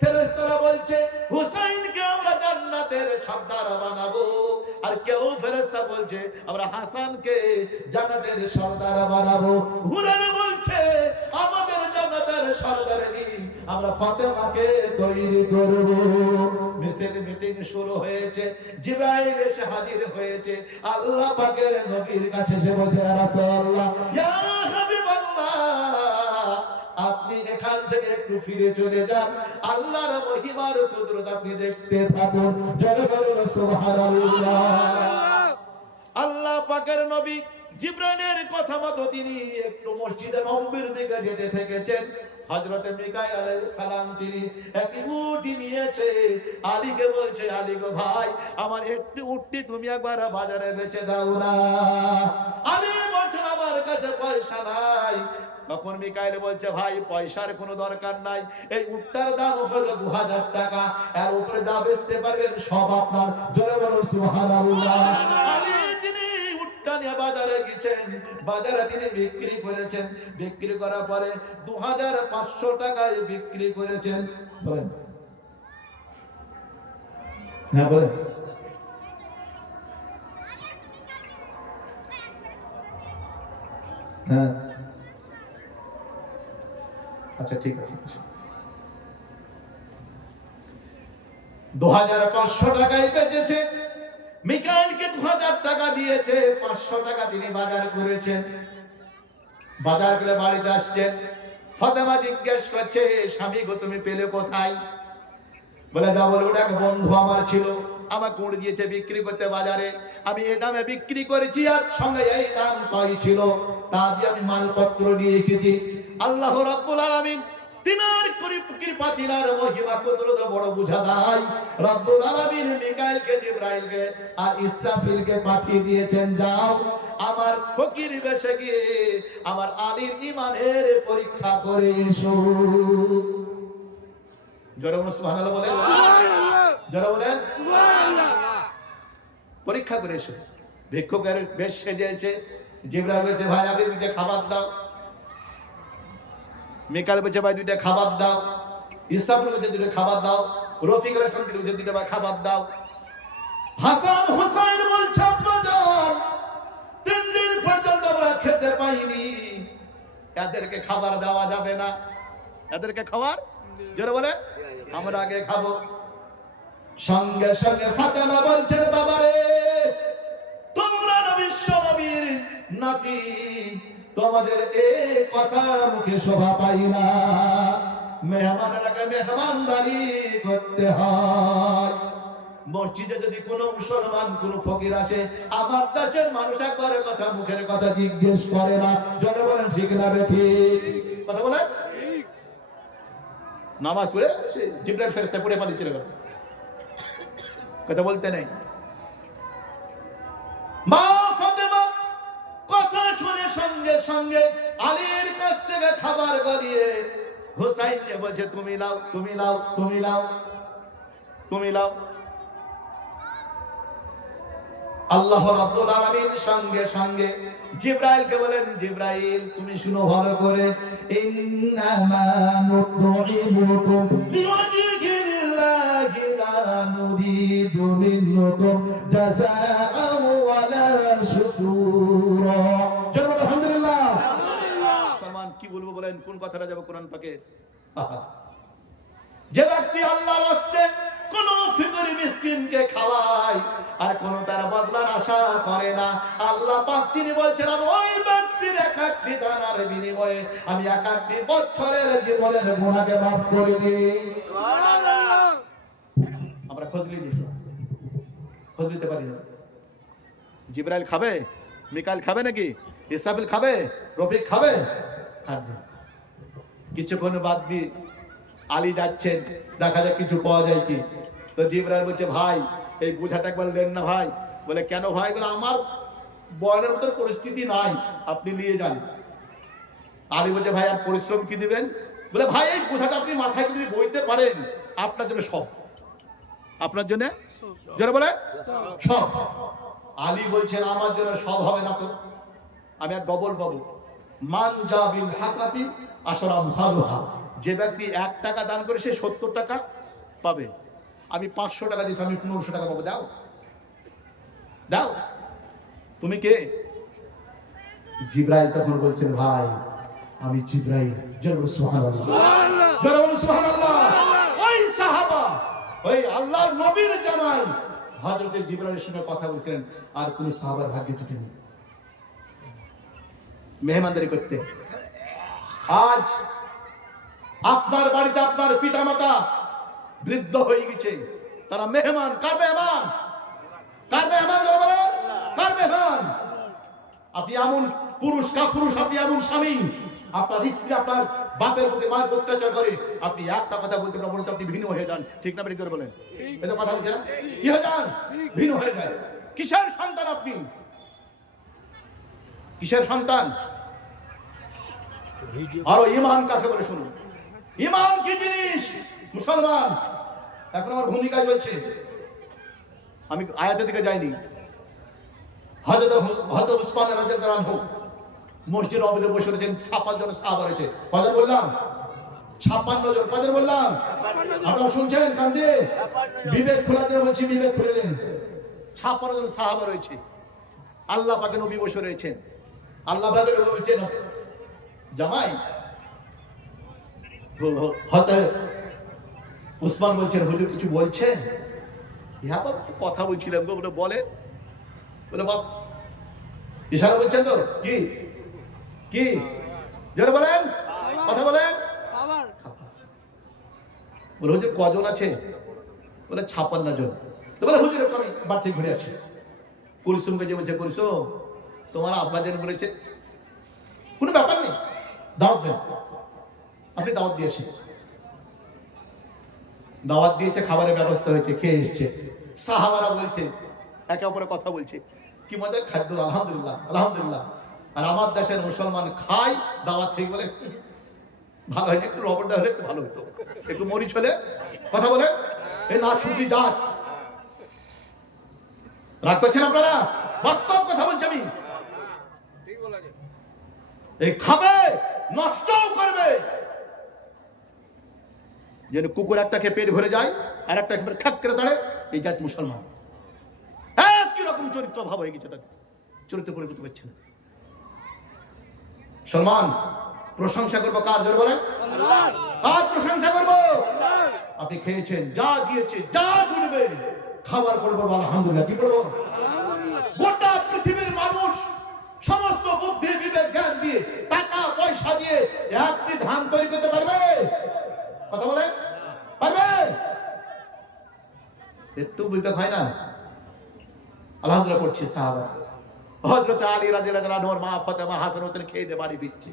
ফেরেশতারা বলছে হুসাইনকে আমরা জান্নাতের সর্দার বানাবো, আর কেউ ফেরেশতা বলছে আমরা হাসানকে জান্নাতের সর্দার বানাবো। হুরায়রা বলছে আমাদের জান্নাতের সর্দারনি আমরা ফাতেমাকে তৈরি করব। মিছিল মিটিং শুরু হয়েছে, জিবরাইল এসে হাজির হয়েছে আল্লাহ পাকের নবীর কাছে। সে বলছে ইয়া রাসূলুল্লাহ, ইয়া হাবিবাল্লাহ, আপনি এখান থেকে একটু ফিরে চলে যান, আল্লাহর মহিমার কুদরত আপনি দেখতে থাকুন। জয় বলুন সুবহানাল্লাহ। আল্লাহ পাকের নবী জিবরাইলের কথা মতো তিনি একটু মসজিদে নববীর দিকে যেতে থেকেছেন। হযরতে মিকাইল আলাইহিস সালাম তিনি একটি উটটি নিয়েছে, আলীকে বলছে, আলী গো ভাই, আমার একটি উটটি তুমি একবার বাজারে বেচে দাও না। আলী বলছে আমার কাছে পয়সা নাই। তখন মিকাইল বলছে ভাই পয়সার কোনো দরকার নাই, এই উটটার দাম হলো 2000 টাকা, এর উপরে যা বেচতে পারবেন সব আপনার। জোরে বলুন সুবহানাল্লাহ। আলী তিনি উটটা নিয়ে বাজারে গেছেন, বাজারে তিনি বিক্রি করেছেন, বিক্রি করার পরে 2500 টাকায় বিক্রি করেছেন। বলেন হ্যাঁ বলেন। হ্যাঁ আচ্ছা ঠিক আছে। 2500 টাকায় বেচেছে, মিকাইলকে 2000 টাকা দিয়েছে, 500 টাকা তিনি বাজার করেছেন। বাজার করে বাড়িতে আসছেন, ফাতেমা জিজ্ঞেস করছে স্বামী গো তুমি পেলে কোথায়? বলে যা বলবো, ওটা এক বন্ধু আমার ছিল, আমাকে উড় দিয়েছে বিক্রি করতে বাজারে, আমি এই দামে বিক্রি করেছি, আর সঙ্গে এই দাম পাই ছিল, তা দিয়ে আমি মালপত্র নিয়ে এসেছি। আল্লাহ রাব্বুল আলামিন তিনার কৃপা, তিনার মহিমা কুদরত বড় বুঝা দেয়। রব্বুল আলামিন মিকাইলকে, জিবরাইলকে আর ইসরাফিলকে পাঠিয়ে দিয়েছেন, যাও আমার ফকির বেশে গিয়ে আমার আলীর ঈমানের পরীক্ষা করে এসো। জোরে বলুন সুবহানাল্লাহ বলেন, জোরে বলেন সুবহানাল্লাহ। পরীক্ষা করে এসো। ভিক্ষুকের বেশ সেজেছে, জিবরাইল বলছে ভাই আগে দুইটা খাবার দাও, মিকাইল বলছে ভাই দুইটা খাবার দাও, ইসরাফিল বলছে দুইটা খাবার দাও, রফিক আলাইহিস সালাম বলছে দুইটা ভাই খাবার দাও। হাসান হুসাইন বলছে আব্বা জান 3 দিন পর্যন্ত আমরা খেতে পাইনি, এদেরকে খাবার দেওয়া যাবে না, এদেরকে খাবার জোরে বলে আমরা আগে খাবো। সঙ্গে সঙ্গে ফাতেমা বলছেন বাবারে তোমরা বিশ্ব নবীর নাতি, তোমাদের এই কথা মুখে শোভা পাই না, মেহমানরাকে মেহমানদারি করতে হয়। মসজিদে যদি কোনো মুসলমান কোনো ফকির আসে, আমার দেশের মানুষ একবার কথা মুখের কথা জিজ্ঞেস করে না। জনে বলেন ঠিক না বেঠিক? কথা বলেন। নামাজ পড়ে সে জিবরাইল ফেরেশতা পড়ে পানি চলে গেল, কথা বলতে নেই। মা ফাতেমা কথা শুনে সঙ্গে সঙ্গে আলীর কাছ থেকে খাবার গলিয়ে হুসাইনকে বলছে তুমি লাও, তুমি লাও, তুমি লাও, তুমি লাও। আল্লাহ রাব্বুল আলামিন সঙ্গে সঙ্গে জিবরাইলকে বলেন, জিবরাইল তুমি শুনো ভালো করে, ইন্নামা নুতইমুকুম লিওয়াজহিল্লাহি লা জাযাআ ওয়ালা শুকুরা। জোরে আলহামদুলিল্লাহ। সালমান কি বলবো বলেন, কোন কথাটা যাবে কোরআন পাকে? যে ব্যক্তি আল্লাহর রাস্তায় কোন ফিকিরি মিসকিনকে খাওয়ায় আর কোন তার বদলার আশা করে না, আল্লাহ পাক তিনি বলছেন আমি ওই ব্যক্তির এক একটি দানার বিনিময়ে আমি এক একটি বছরের জীবনের গুনাহকে মাফ করে দিই। সুবহানাল্লাহ। আমরা খোঁজ নিতে পারি না। জিবরাইল খাবে, মিকাইল খাবে নাকি, ইসরাফিল খাবে, রফিক খাবে? খাবে। কিছুক্ষণ বাদ দিয়ে আলী যাচ্ছেন, দেখা যাক কিছু পাওয়া যায় কি। তো জিবরাইল বলছে ভাই এই বোঝাটা একবার নেন না ভাই। বলে কেন ভাই? বলে আমার বয়নের মতো পরিস্থিতি নাই, আপনি নিয়ে যান। আলী বলছে ভাই আর পরিশ্রম কি দিবেন? বলে ভাই এই বোঝাটা আপনি মাথায় যদি বইতে পারেন আপনার জন্য সব। আপনার জন্য যারা বলে সব। আলী বলছেন আমার জন্য সব হবে না, তো আমি আর ডবল পাবো। মান জাবিল হাসাতি আশরাম সালুহা। যে ব্যক্তি 1 টাকা দান করে সে 70 টাকা পাবে। আমি 500 টাকা দিয়েছি, আমি 1500 টাকা পাবো। দাও দাও। তুমি কে? জিবরাইল তখন বলছেন ভাই আমি জিবরাইল। জোরে সুবহানাল্লাহ, জোরে সুবহানাল্লাহ। ওই সাহাবা ওই আল্লাহর নবীর জামাই হযরতে জিবরাইলের সঙ্গে কথা বলছিলেন, আর কোন সাহাবার ভাগ্যে জুটেনি মেহমানদারি করতে। আজ আপনার বাড়িতে আপনার পিতামাতা বৃদ্ধ হয়ে গেছে, তারা মেহমান। কার মেহমান? কার মেহমান? কার মেহমান? আপনি এমন পুরুষ, কাপুরুষ, আপনি এমন স্বামী, আপনার স্ত্রী আপনার বাপের প্রতি মায়ের অত্যাচার করে, আপনি একটা কথা বলতে পারেন বলতে আপনি ভিন্ন হয়ে যান। ঠিক না? করে বলেন এটা কথা বলছে না? কি হয়ে যান? ভিন্ন হয়ে যায়। কিসের সন্তান আপনি? কিসের সন্তান? আরো ঈমান কাকে বলে শুনুন। ঈমান কি জিনিস? মুসলমান। এখন আমার ভূমিকা চলছে, আমি আয়াতের দিকে যাইনি। হযরত উসমান রাদিয়াল্লাহু আনহু মসজিদের অবেদে বসে রয়েছেন, 56 জন সাহাবা রয়েছে। কজন বললাম? 56 জন। কজন বললাম? আপনারা শুনছেন কান দিয়ে? বিবেক খোলাতে বলছি, বিবেক খুলে নিন। 56 জন সাহাবা রয়েছে, আল্লাহ পাকের নবী বসে রয়েছেন। আল্লাহ পাকের নবী বলছেন জামাই। হযরত উসমান বলছেন হুজুর কিছু বলছেন? হ্যাঁ বাবা কথা বলছিলাম গো। বলে বলে বলে বাপ ইশারা বলছেন তো? কি কি জোরে বলেন, কথা বলেন। বলে হুজুর কজন আছে? বলে 56 জন। তো বলে হুজুর আমি বাড়ি থেকে ঘুরে আছি। কুলসুমকে যে বলছে কুলসুম তোমার আব্বা যেন বলেছে কোনো ব্যাপার নেই, দাওয়াত দেন। আপনি দাওয়াত দিয়েছেন, দাওয়াত দিয়েছে, খাবারের ব্যবস্থা হয়েছে, খেয়ে এসছে। সাহাবারা বলছে, একে অপরে কথা বলছে, কি মজার খাদ্য, আলহামদুলিল্লাহ আলহামদুলিল্লাহ। আর আমার দেশের মুসলমান খায় দাওয়াত থেকে বলে ভালো হয়নি, একটু লবণটা হলে একটু ভালো হতো, একটু মরিচ হলে। কথা বলে এই না শুধু জাত। রাগ করছেন আপনারা? বাস্তব কথা বলছি আমি। এই খাবে, নষ্টও করবে। যেন কুকুর একটাকে পেট ভরে যায় আর একটা খাক করে দাঁড়ে, এই জাত মুসলমান। একই রকম চরিত্র ভাব হয়ে গেছে, তাদের চরিত্র পরিবর্তন হচ্ছে না। সলমান প্রশংসা করবো কার? জোরে বলেন কার প্রশংসা করবো? আপনি খেয়েছেন, যা দিয়েছে, যা জুড়বে, খাবার পড়বো আলহামদুলিল্লাহ। কি পড়বো? গোটা পৃথিবীর মানুষ সমস্ত বুদ্ধি বিবেক জ্ঞান দিয়ে, টাকা পয়সা দিয়ে একটি ধান তৈরি করতে পারবে? কথা বলে পারবে? একটু বিবেক হয় না? আলহামদুলিল্লাহ পড়ছে সাহাবা। হযরত আলী রাদিয়াল্লাহু আনহুর মা ফাতেমা হাসান হোসেন খেয়ে দিয়ে বাড়ি ফিরছে।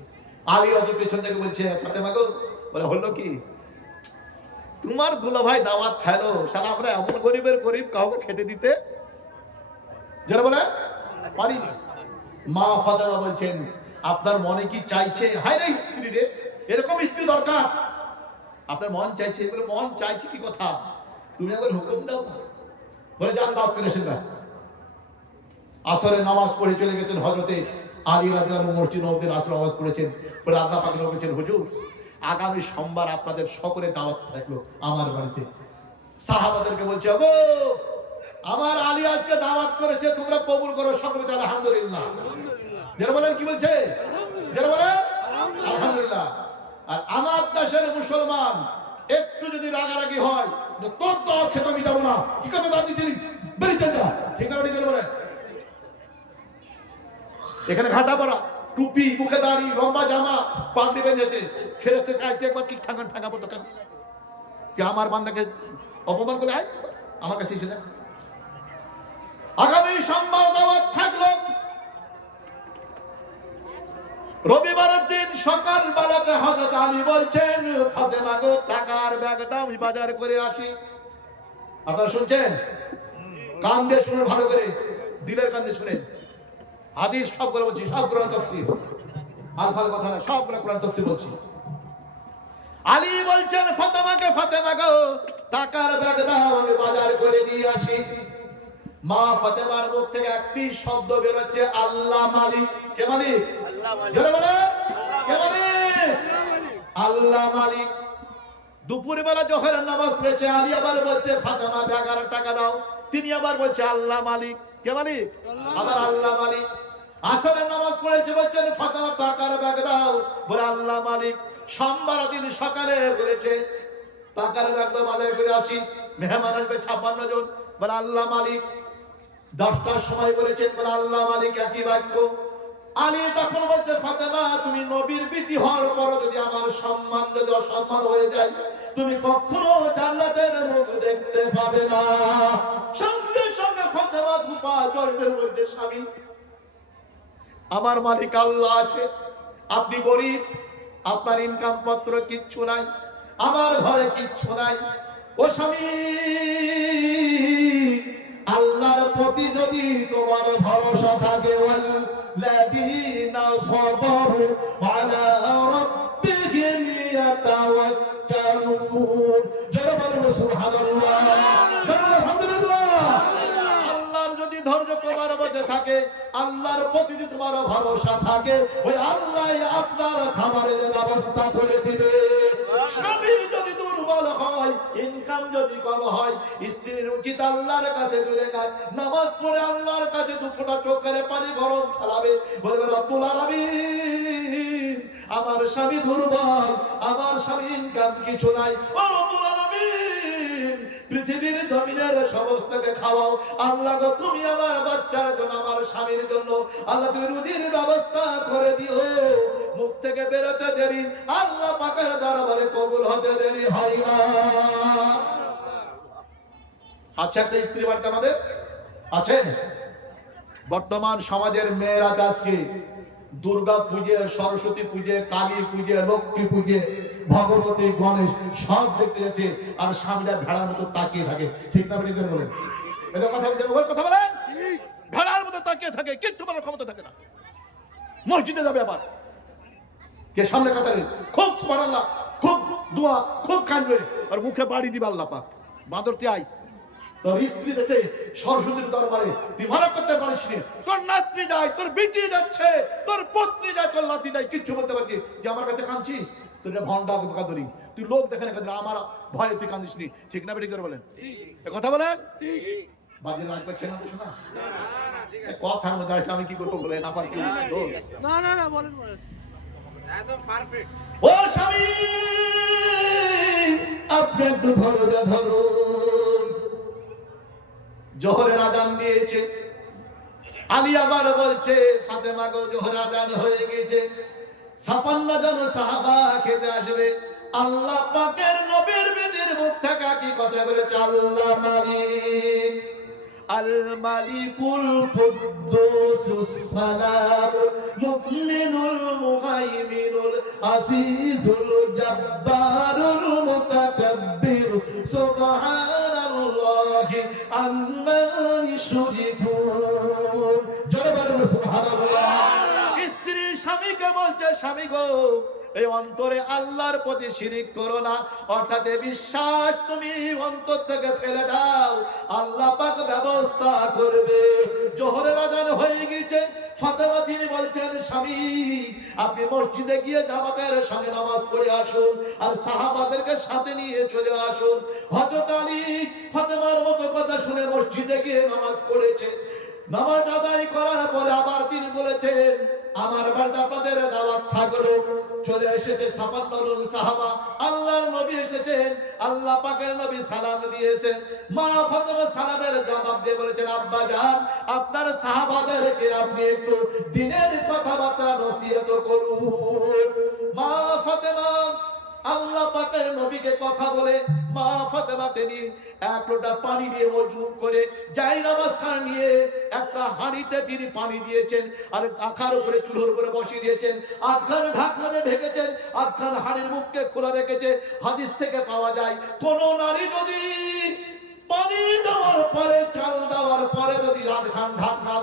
আলী রাদিয়াল্লাহু পেছন থেকে বলছে ফাতেমা গো, বলে হলো কি? তোমার দুলাভাই দাওয়াত খাইলো, সারা আমরা এমন গরিবের গরিব কাউকে খেতে দিতে যারা বলে পারিনি। মা ফাতেমা বলছেন আপনার মনে কি চাইছে? হায় রে স্ত্রী রে, এরকম স্ত্রী দরকার। আপনার মন চাইছে? বলে মন চাইছে কি কথা, তুমি একবার হুকুম দাও না। বলে যান দাওয়াত করে এসেন। আসরের নামাজ পড়ে চলে গেছেন হযরতে আলী রাদিয়াল্লাহু আনহু মসজিদ নববীর আসর নামাজ পড়েছেন। পরে আল্লাহ পাক বলেছেন হুজুর আগামী সোমবার আপনাদের সকলে দাওয়াত থাকলো আমার বাড়িতে। সাহাবাদেরকে বলছে ওগো আমার আলী আজকে দাওয়াত করেছে, তোমরা কবুল করো সকলে বলে আলহামদুলিল্লাহ। যারা বলেন কি বলছে, যারা বলেন আলহামদুলিল্লাহ। আর আমার দেশের মুসলমান একটু যদি রাগারাগি হয়, তোর তো খেতে আমি যাবো না, কি কথা দাদি তিনি বেরিয়ে যা, ঠিক না ঠিক বলে। এখানে ঘাটা পড়া, টুপি, মুখে দাড়ি, লম্বা জামা, পাগড়ি বেঁধেছে, ফেরেশতা চাইতে একবার ঠিক ঠাঙ্গা পড়তো কেন? যে আমার বান্দাকে অপমান করে আয় আমার কাছে এসে দেখ। আগামী সোমবার দাওয়াত থাকলো, রবিবারের দিন সকাল বেলাতে হযরত আলী বলছেন, ফাতেমা গো টাকার ব্যাগটা আমি বাজার করে আসি। আপনারা শুনছেন? কান দিয়ে শুনুন ভালো করে, দিলের কান দিয়ে শুনেন। হাদিস সবগুলো বলছি, সবগুলো তাফসীর, আলফাল কথা না, সবগুলো কোরআন তাফসীর বলছি। আলী বলছেন ফাতেমাকে, ফাতেমা গো টাকার ব্যাগ দাও আমি বাজার করে দিয়ে আসি। মা ফাতেমার মুখ থেকে একটি শব্দ বের হচ্ছে, আল্লাহ মালিক। কে মালিক? আল্লাহ মালিক। জোরে বলে, কে মালিক? আল্লাহ মালিক। দুপুরে বেলা জোহরের নামাজ পড়েছে, আলী আবার বলছে ফাতেমা ব্যাগার টাকা দাও, তিনি আবার বলছে আল্লাহ মালিক। কে মালিক? আবার আল্লাহ মালিক। আসরের নামাজ পড়েছে, বলছেন ফাতেমা টাকার ব্যাগ দাও, বলে আল্লাহ মালিক। সোমবার দিন সকালে বলেছে টাকার ব্যাগ দাও বাজার করে আসি, মেহমান আসবে 56 জন, বলে আল্লাহ মালিক। 10টার সময় বলেছেন, বলে আল্লাহ মালিক, একই বাক্য। আলী তখন বলতে, ফাতেমা তুমি নবীর বিটি হওয়ার পর যদি আমার সম্মান যদি অসম্মান হয়ে যায়, তুমি কখনো জান্নাতের মুখ দেখতে পাবে না। সঙ্গে সঙ্গে ফাতেমা ধুপা জড়িয়ে বলতে, স্বামী আমার মালিক আল্লাহ আছে, আপনি গরিব, আপনার ইনকাম পত্র কিচ্ছু নাই, আমার ঘরে কিচ্ছু নাই। ও স্বামী, আল্লাহর প্রতি যদি তোমার ভরসা থাকে, ওয়াল্লাযীনা সাবারু আলা রাব্বিহিম ইয়াতাওয়াক্কালুন। জোরে বলুন সুবহানাল্লাহ, জোরে বলুন আলহামদুলিল্লাহ। আল্লাহর যদি ধৈর্য তোমার মধ্যে থাকে, আল্লাহর প্রতি যদি তোমার ভরসা থাকে, ওই আল্লাহ আপনার খাবারের ব্যবস্থা করে দিবে। স্বামী যদি দুর্বল হয়, ইনকাম যদি কম হয়, স্ত্রীর উচিত আল্লাহর কাছে দূরে কাজ, নামাজ পড়ে আল্লাহর কাছে দুফোঁটা চোখের পানি গরম ফেলাবে, বলবে রব্বুল আলামিন আমার স্বামী দুর্বল, আমার স্বামী ইনকাম কিছু নাই, ও রব্বুল আলামিন পৃথিবীর জমিনের সমস্তকে খাওয়াও, আল্লাহ গো তুমি আমার বাচ্চার জন্য, আমার স্বামীর জন্য আল্লাহ তুমি রুজির ব্যবস্থা করে দিও। মুখ থেকে বেরোতে দেরি, আল্লাহ পাকের দরবারে কবুল হতে দেরি হয় না। আচ্ছা, একটা স্ত্রী বাড়িতে আমাদের আছে। বর্তমান সমাজের মেয়েরা আজকে দুর্গা পুজো, সরস্বতী পুজো, কালী পুজো, লক্ষ্মী পুজো, ভগবতী, গণেশ সব দেখতে যাচ্ছে, আর স্বামীরা ভেড়ার মতো তাকিয়ে থাকে। ঠিক না বলেন? বলেন এটা কথা কথা বলেন, ভেড়ার মতো তাকিয়ে থাকে, কিচ্ছু বলার ক্ষমতা থাকে না। মসজিদে যাবে আবার কে সামনে কাতারে, খুব সুবহানাল্লাহ, খুব দোয়া, খুব কাঁদবে, আর মুখে বাড়ি দিবে আল্লাহ পাক। বাঁদরটি আই, তোর স্ত্রী যাচ্ছে সরস্বতীর দরবারে, তুই ভালো করতে পারিস নি, তোর নাতনি যায়, তোর বেটি যাচ্ছে, তোর পত্নী যায়, তোর নাতি যায়, কিচ্ছু বলতে পারবি যে আমার কাছে কাঁদছিস, তোর এটা ভণ্ডা কাঁদরি, তুই লোক দেখে না কাঁদরি, আমার ভয়ে তুই কাঁদিস নি। ঠিক না বেটি করে বলেন? কথা বলেন। বাজে রাগ করছেন না? কথার মধ্যে আমি কি করবো বলে না পারি? না না না, বলেন বলেন, একদম পারফেক্ট। ও স্বামী, আপনি একটু ধৈর্য ধরুন। জোহরের আজান দিয়েছে, আলী আবার বলছে ফাতেমা গো জোহরের আজান হয়ে গেছে, 56 জন সাহাবা খেতে আসবে। আল্লাহ পাকের নবীর বিটির মুখ থেকে কি কথা বলেছে? আল্লাহ মালিক, আল মালিকুল কুদ্দুসুস সালামুল মুমিনুল মুহাইমিনুল আজিজুল জাব্বারুল মুতাকাব্বির সুবহানাল্লাহি আম্মা ইউশরিকুন। জোরে বলুন সুবহানাল্লাহ। স্ত্রী স্বামীকে বলছে, স্বামী গো এই অন্তরে আল্লাহর প্রতি শিরিক করো না, অর্থাৎ বিশ্বাস তুমি অন্তর থেকে ফেলে দাও, আল্লাহ পাক ব্যবস্থা করবে। জোহরের আজান হয়ে গেছে, ফাতেমা তিনি বলছেন, স্বামী আপনি মসজিদে গিয়ে জামাতের সঙ্গে নামাজ পড়ে আসুন, আর সাহাবাদেরকে সাথে নিয়ে চলে আসুন। হযরত আলী ফাতেমার মতো কথা কথা শুনে মসজিদে গিয়ে নামাজ পড়েছে। নামাজ আদায় করার পরে আবার তিনি বলেছেন, আমার বাড়িতে আপনাদের দাওয়াত থাকলো। চলে এসেছে ৫৭ জন সাহাবা, আল্লাহর নবী এসেছেন, আল্লাহ পাকের নবী সালাম দিয়েছেন। মা ফাতেমা সালামের জবাব দিয়ে বলেছেন, আব্বা জান, আপনার সাহাবাদেরকে আপনি একটু দ্বীনের কথাবার্তা নসিহত করুন। মা ফাতেমা আল্লাহ পাকের নবীকে কথা বলে, মা ফাতেমা তিনি এক লোটা পানি দিয়ে ওযু করে জায় নামাজ খান নিয়ে একটা হাঁড়িতে তিনি পানি দিয়েছেন, আর আখার উপরে চুলোর উপরে বসিয়ে দিয়েছেন, আধখান ঢাকনা দিয়ে ঢেকেছেন, আধখান হাঁড়ির মুখকে খোলা রেখেছে। হাদিস থেকে পাওয়া যায়, কোন নারী যদি পানি দেওয়ার পরে, চাল দেওয়ার পরে যদি আধখান ঢাকনা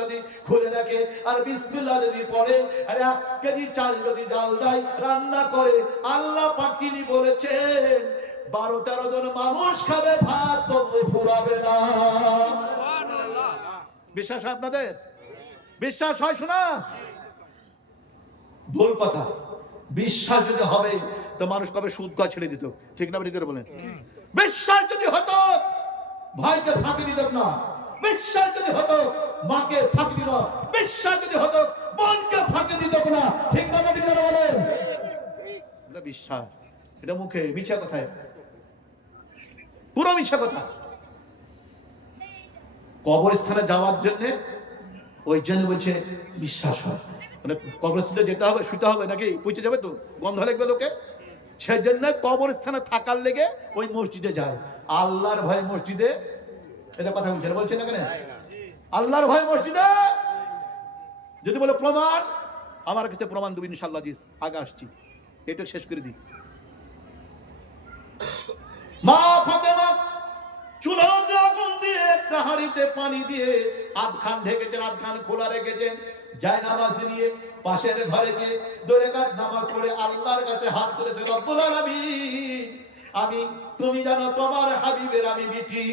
যদি খুলে রাখে আর বিসমিল্লাহ যদি পড়ে, আর 1 কেজি চাল যদি জাল দেয়, রান্না করে, আল্লাহ পাক তিনি বলেছেন 12-13 জন মানুষ খাবে, ভাত তবু ফুরাবে না। বিশ্বাস হয় আপনাদের? বিশ্বাস হয়? শোনা ভুল কথা। বিশ্বাস যদি হবে তো মানুষ কবে সুদ খাওয়া ছেড়ে দিত, ঠিক না? ঠিক করে বলেন। বিশ্বাস যদি হতো ভাইকে ফাঁকি দিত না, বিশ্বাস যদি হতো মাকে ফাঁকি দিত না, বিশ্বাস যদি হতো বোনকে ফাঁকি দিত না, ঠিক না? ঠিক করে বলেন। এটা বিশ্বাস, এটা মুখে মিছা কথায়, পুরো মিছা কথা। কবরস্থানে যাওয়ার জন্য ওই জন্য বলছে বিশ্বাস হয়, মানে কবরস্থানে যেতে হবে, শুতে হবে, নাকি পৌঁছে যাবে তো, গন্ধ লাগবে লোকে, সেই জন্য কবরস্থানে থাকার লেগে ওই মসজিদে যায়। আল্লাহর ভয় মসজিদে, এটা কথা বলছে না কেন? আল্লাহর ভয় মসজিদে যদি বলে প্রমাণ, আমার কাছে প্রমাণ দেবেন ইনশাআল্লাহ, জিস আগে আসছি, এটা শেষ করে দিই। মা ফাতেমা চুলাতে আগুন দিয়ে একটা হাঁড়িতে পানি দিয়ে আধখান ঢেকেছেন, আধখান খোলা রেখেছেন। যায় নামাজ নিয়ে পাশের ঘরে গিয়ে 2 রাকাত নামাজ পড়ে আল্লাহর কাছে হাত তুলেছে, রব্বুল আলামিন, আমি তুমি জানো তোমার হাবিবের আমি বিটি,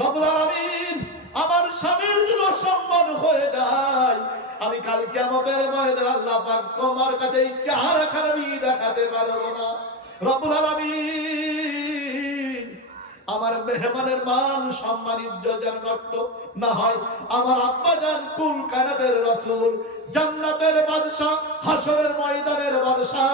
রব্বুল আলামিন, আমার স্বামীর যদি সম্মান হয়ে যায়, আমি কাল কিয়ামতের ময়দানে আল্লাহ পাক তোমার কাছে এই চেহারাখানা আমি দেখাতে পারবো না। রব্বুল আলামিন, আমার মেহমানের মান সম্মান ইজ্জত যেন নষ্ট না হয়। আমার আব্বা জান কুল কায়নাতের রাসূল, জান্নাতের বাদশা, হাসরের ময়দানের বাদশা,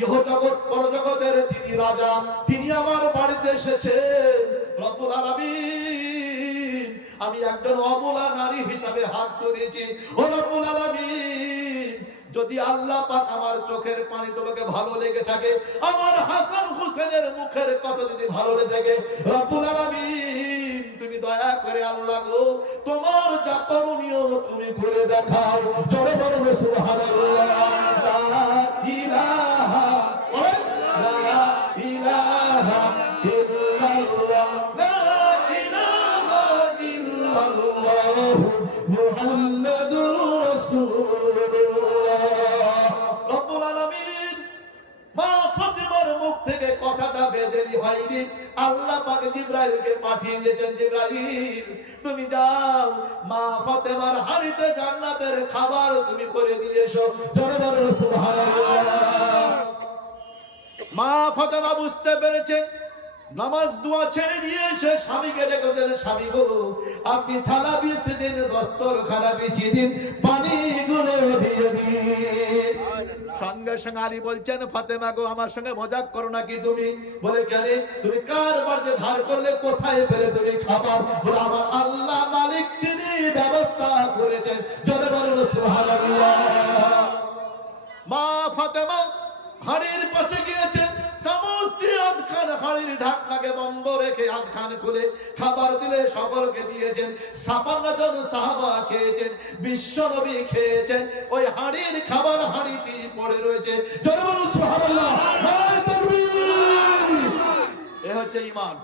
ইহ জগৎ পরজগতের তিনি রাজা, তিনি আমার বাড়িতে এসেছেন। রব্বুল আলামিন, আমি একজন অবলা নারী হিসাবে হাত তুলেছি। ও রব্বুল আলামিন, যদি আল্লাহ পাক আমার চোখের পানি তোমাকে ভালো লেগে থাকে, আমার হাসান হোসেনের মুখের কথা যদি ভালো লেগে থাকে, রব্বুল আলামিন, তুমি দয়া করে আল্লাহ গো, তোমার যা করণীয় তুমি করে দেখাও। জোরে বলুন সুবহানাল্লাহ। লা ইলাহা লা ইলাহা ইল্লাল্লাহ, লা ইলাহা ইল্লাল্লাহ, মুহাম্মাদুর রাসূলুল্লাহ। রব্বুল আলামিন, মা ফাতেমার মুখ থেকে কথাটা বেদেরি হয়নি। আল্লাহ পাক জিবরাইলকে পাঠিয়ে দিয়েছেন, জিবরাইল তুমি যাও, মা ফাতেমার হাড়িতে জান্নাতের খাবার তুমি করে দিয়ে এসো। জোরে বলুন সুবহানাল্লাহ। মা ফাতেমা বুঝতে পেরেছে, নামাজ দোয়া ছেড়ে দিয়েছে, স্বামীকে ডেকেছেন, স্বামী গো, আপনি থালা বিছিয়ে দিন, দস্তরখানা বিছিয়ে দিন, পানিগুলো দিয়ে দিন। সঙ্গে সঙ্গে আলী বলছেন, ফাতেমা গো, আমার সঙ্গে মজাক করো নাকি তুমি? বলে কেন? তুমি কার বাড়িতে ধার করলে, কোথায় পেলে তুমি খাবার? বলে আমার আল্লাহ মালিক তিনি ব্যবস্থা করেছেন। জোরে বলুন সুবহানাল্লাহ। মা ফাতেমা হাড়ির পাশে গিয়েছেন, চামচ দিয়ে আধখান হাড়ির ঢাকনাকে বন্ধ রেখে আধখান খুলে খাবার দিলে সকলকে দিয়েছেন। ৫৬ জন সাহাবা খেয়েছেন, বিশ্ব নবী খেয়েছেন। ওই হাড়ির খাবার হাড়িতেই পড়ে রয়েছে। জোরে বলুন সুবহানাল্লাহ। নারে তাকবীর। এ হচ্ছে ঈমান,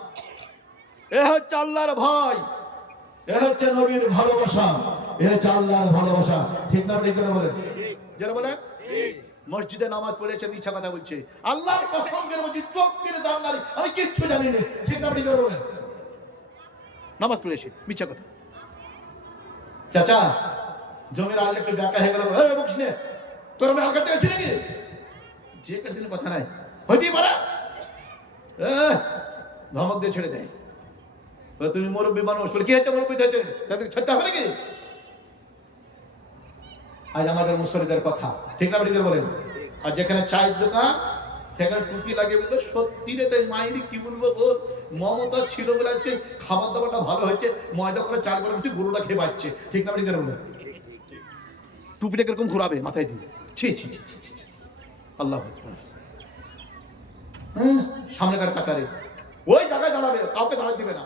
এ হচ্ছে আল্লাহর ভয়, এ হচ্ছে নবীর ভালোবাসা, এ হচ্ছে আল্লাহর ভালোবাসা। ঠিক না? ঠিক করে বলেন। যারা বলেন মসজিদে নামাজ পড়েছে, মিছা কথা বলছে। আল্লাহর কসম করে বলছি, চোখ কিনে দান নারী, আমি কিচ্ছু জানি না। ঠিক না? ঠিক করে বলেন। নামাজ পড়েছে, মিছা কথা। চাচা, জমির আল একটু ডাকা হয়ে গেল, বকিস নে, তোর আমি আল কাটতে গেছি নাকি? যে কাছে কথা নাই, হইতেই পারে, ধমক দিয়ে ছেড়ে দেয়। বলে তুমি মুরব্বী মানুষ, বলে কি হয়েছে মুরব্বী হয়েছে, তাহলে ছাড়তে হবে নাকি? আজ আমাদের মুসলিদের কথা ঠিক না ঠিক বলেন। আর যেখানে চায়ের দোকান সেখানে টুপি লাগে বললো সত্যি রে, তাই মাইরি কি বলবো বল, মমতা ছিল বলে আজকে খাবার দাবারটা ভালো হয়েছে, ময়দা করে চাল করে বেশি গরুটা খেয়ে পাচ্ছে ঠিক না ঠিক বলেন। টুপিটা কিরকম ঘুরাবে মাথায় দিয়ে, ছি ছি ছি ছি ছি। আল্লাহ আকবার। সামনেকার কাতারে ওই জায়গায় দাঁড়াবে, কাউকে দাঁড়াতে দিবে না,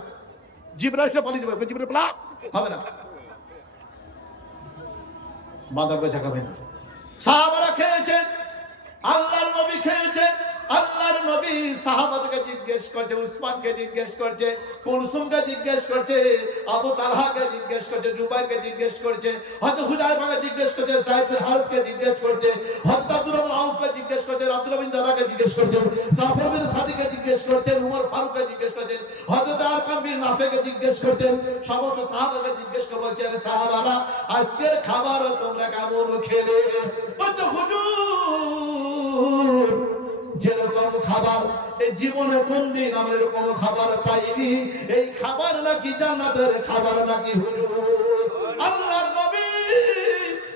জিবরা এসে পালিয়ে যাবে, জিবরা প্লা হবে না, বাঁধার বেচা খাবে না। সাহাবারা খেয়েছেন, আল্লাহর নবী খেয়েছেন, আল্লাহর নবী সাহাবাদেরকে জিজ্ঞেস করছে, উসমানকে জিজ্ঞেস করছে, কুলসুমকে জিজ্ঞেস করছে, আবু তালহাকে জিজ্ঞেস করছে, জুবাইরকে জিজ্ঞেস করছে, হযরত হুযায়ফাকে জিজ্ঞেস করছে, সাইদ বিন হারিসকে জিজ্ঞেস করছে, হযরত আব্দুর রহমান আউফকে জিজ্ঞেস করছে, আব্দুল্লাহ বিন জারাকে জিজ্ঞেস করছে, জাফর বিন সাদিককে জিজ্ঞেস করছেন, উমর ফারুককে জিজ্ঞেস করছেন, হযরত আরকাম বিন নাফেকে জিজ্ঞেস করছেন, সমস্ত সাহাবাকে জিজ্ঞেস করে বলছেন, সাহাবারা আজকের খাবার তোমরা কেমন খেলে? বলছে হুজুর যেরকম খাবার এই জীবনে কোনদিন আমরা এরকম খাবার পাইনি, এই খাবার নাকি জান্নাতের খাবার নাকি হুজুর। আল্লাহর নবী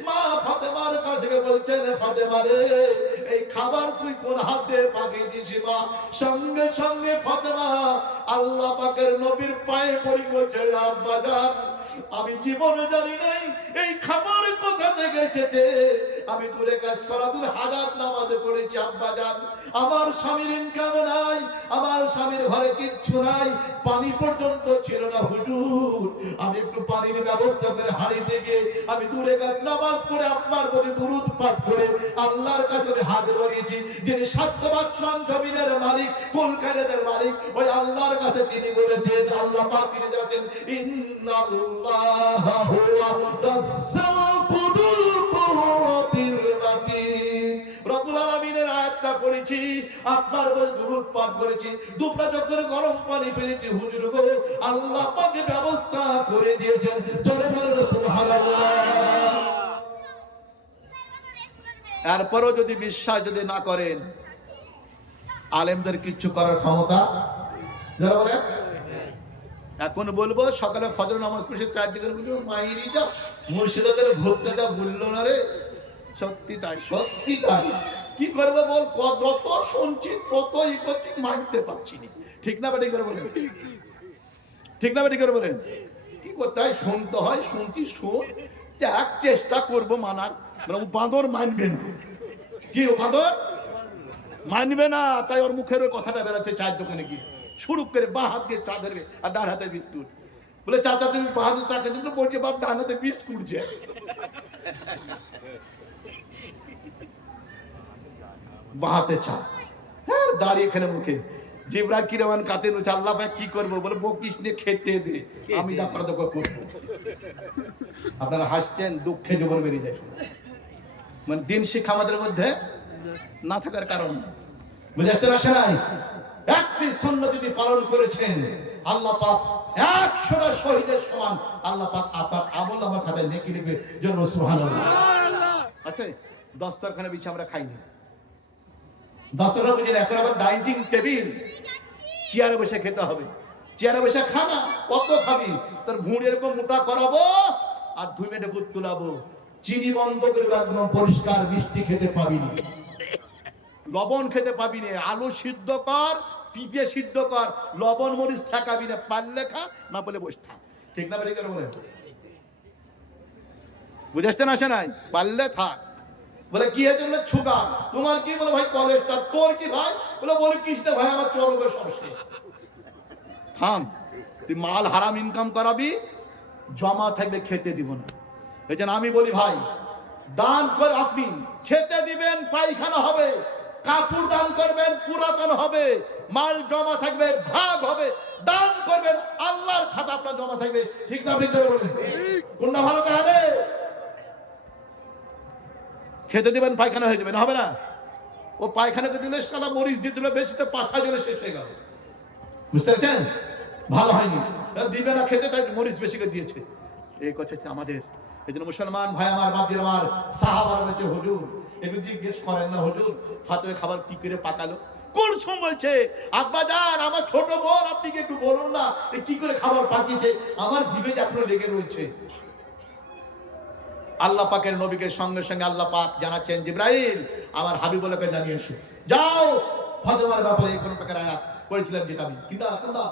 মা ফাতেমার কাছে বলছেন, ফাতেমা রে এই খাবার তুই কোন হাতে পাকিয়েছিস মা? সঙ্গে সঙ্গে ফাতেমা আল্লাহ পাকের নবীর পায়ে পড়ে বলছে, আব্বা জান আমি জীবনে জানি নাই এই খাবার কোথা থেকে এসেছে, আমি দূরে কাজ সালাতুল হাজাত নামাজ পড়েছি আব্বা জান, আমার স্বামীর ইনকাম নাই, আমার স্বামীর ঘরে কিচ্ছু নাই, পানি পর্যন্ত ছিল না হুজুর, আমি একটু পানির ব্যবস্থা করে হাড়ি থেকে আমি দূরে কাজ নামাজ পড়ে আপনার প্রতি দুরূদ পাঠ করে আল্লাহর কাছে আমি হাত বাড়িয়েছি, যিনি সাতবাদ জমিনের মালিক, কুল কায়নাতের মালিক, ওই আল্লাহর কাছে তিনি বলেছেন, আল্লাহ পাক তিনি বলেছেন, ইন্নাল্লাহা হুয়া রাজ্জাকুল কুওয়াতিল মাতিন। রব্বুল আলামিনের আয়াতটা পড়েছি, আপনার বলে দুরূদ পাঠ করেছি, দুপরা যখন গরম পানি পেয়েছি হুজুর গো আল্লাহ পাক ব্যবস্থা করে দিয়েছেন, জোরে বলুন সুবহানাল্লাহ। এরপরও যদি বিশ্বাস যদি না করেন, আলেমদের কিচ্ছু করার ক্ষমতা যারা বলে। এখন বলবো সকালে ফজর নামাজ পড়ে চারদিকে বলবো মাইরি যা মুর্শিদাদের ভোটটা যা বললো না রে, সত্যি তাই সত্যি তাই। কি করবো বল, যত শুনছি কত ই করছি মানতে পারছি না, ঠিক না বেটি করে বলেন, ঠিক না বেটি করে বলেন। কি করতে হয়, শুনতে হয়, শুনছি শুন, এক চেষ্টা করবো মানার, বাঁদর মানবে না, কি ও বাঁদর মানবে না, তাই ওর মুখের ওই কথাটা বেরোচ্ছে চায়ের দোকানে গিয়ে শুরু করে বাঁ হাত দিয়ে চা ধরবে আর ডান হাতে বিস্কুট, বলে চাচা তুমি বাঁ হাতে চা খেতে, বলছে বাপ ডান হাতে বিস্কুট যে, বাঁ হাতে চা, হ্যাঁ দাঁড়িয়ে এখানে মুখে জিবরা কিরমান কাতে রয়েছে, আল্লাহ ভাই কি করবো, বলে বকিস নিয়ে খেতে দে, আমি যা করা দোকা করবো। আপনারা হাসছেন, দুঃখে জীবন বেরিয়ে যায়, মানে দিন শিক্ষা আমাদের মধ্যে না থাকার কারণ, বুঝতে আসে নাই। একটি সুন্নাত যদি পালন করেছেন আল্লাহ পাক 100টা শহীদের সমান আল্লাহ পাক আপনার আমল আমার খাতায় নেকি লিখবে, জোরে সুবহানাল্লাহ। আচ্ছা দস্তরখানে বিছে আমরা খাইনি, দস্তরখানে বিছে এখন আবার ডাইনিং টেবিল, চেয়ারে বসে খেতে হবে, চেয়ারে বসে খানা কত খাবি, তোর ভুঁড়ি এরকম মোটা করাবো আর 2 মিনিটে গুদ তুলাবো, চিনি বন্ধ করে একদম পরিষ্কার মিষ্টি খেতে পাবি না, লবণ খেতে পাবি না, আলু সিদ্ধ কর, পিঁপে সিদ্ধ কর, লবণ মরিচ থাকাবি না, পারলে খা, না বলে বসে থাক, ঠিক না বেরিয়ে বলে, বুঝেছেন আসে নাই, পারলে থাক। বলে কি হয়েছে, বলে সুগার, তোমার কি, বলে ভাই কোলেস্ট্রল, তোর কি ভাই, বলে কিস না ভাই আমার চরবে সব শেষ। থাম, তুই মাল হারাম ইনকাম করাবি, জমা থাকবে খেতে দিব না। এই জন্য আমি বলি ভাই দান করে আপনি খেতে দিবেন, পায়খানা হবে, কাপড় দান করবেন পুরাতন হবে, মাল জমা থাকবে ভাগ হবে, দান করবেন আল্লাহর খাতা আপনার জমা থাকবে, ঠিক না ঠিক করে বলেন, কোনটা ভালো তাহলে? খেতে দিবেন পায়খানা হয়ে যাবে না, হবে না, ও পায়খানাকে দিলে সারা মরিচ দিয়েছিল বেশি, তো 5 জনে শেষ হয়ে গেল, বুঝতে পারছেন, ভালো হয়নি, দিবে না খেতে, তাই মরিচ বেশি করে দিয়েছে, এই কথা হচ্ছে আমাদের। এই জন্য মুসলমান ভাই আমার, বাপজির আমার, সাহাবারা বলছে হুজুর একটু জিজ্ঞেস করেন না হুজুর, হাতে খাবার কি করে পাকালো, কুলসুম বলছে, আব্বা জান আমার ছোট বোন, আপনি কি একটু বলুন না এ কি করে খাবার পাকিয়েছে, আমার জিভে যে এখনো লেগে রয়েছে। আল্লাহ পাকের নবীকে সঙ্গে সঙ্গে আল্লাহ পাক জানাচ্ছেন, জিবরাইল আমার হাবিবুল্লাহকে জানিয়ে এসো, যাও ফাতেমার ব্যাপারে কোন প্রকার আয়াত পড়েছিলাম যেটা আমি কিন্তু এখন না,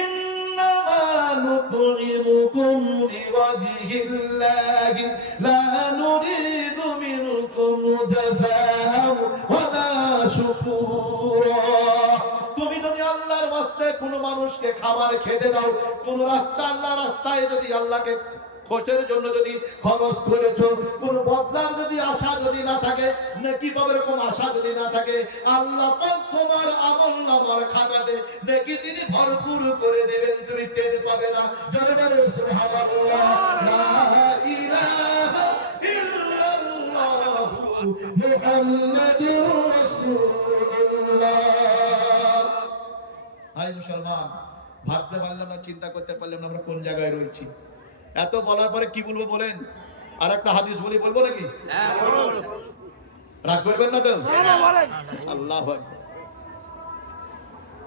ইন্নামা নুতইমুকুম লিওয়াজহিল্লাহি লা নুরিদু মিনকুম জাযাআন ওয়ালা শুকুরা। তুমি যদি আল্লাহর ওয়াস্তে কোনো মানুষকে খাবার খেতে দাও, কোন রাস্তা আল্লাহ রাস্তায় যদি আল্লাহকে খোঁজের জন্য যদি খরচ করেছো, কোন বদলার যদি আশা যদি না থাকে, নেকি পাবে এরকম আশা যদি না থাকে, আল্লাহ পাক তোমার আমলনামার খাতাতে নেকি তিনি ভরপুর করে দেবেন, তুমি টের পাবে না। জোরে বলো সুবহানাল্লাহ, লা ইলাহা ইল্লাল্লাহু মুহাম্মাদুর রাসূলুল্লাহ। হাই মুসলমান, ভাবতে পারলাম না, চিন্তা করতে পারলাম না আমরা কোন জায়গায় রয়েছি। এত বলার পরে কি বলবো বলেন? আর একটা হাদিস বলবো নাকি? হ্যাঁ বলুন। রাগ করবেন না তো? বলেন। আল্লাহু আকবার।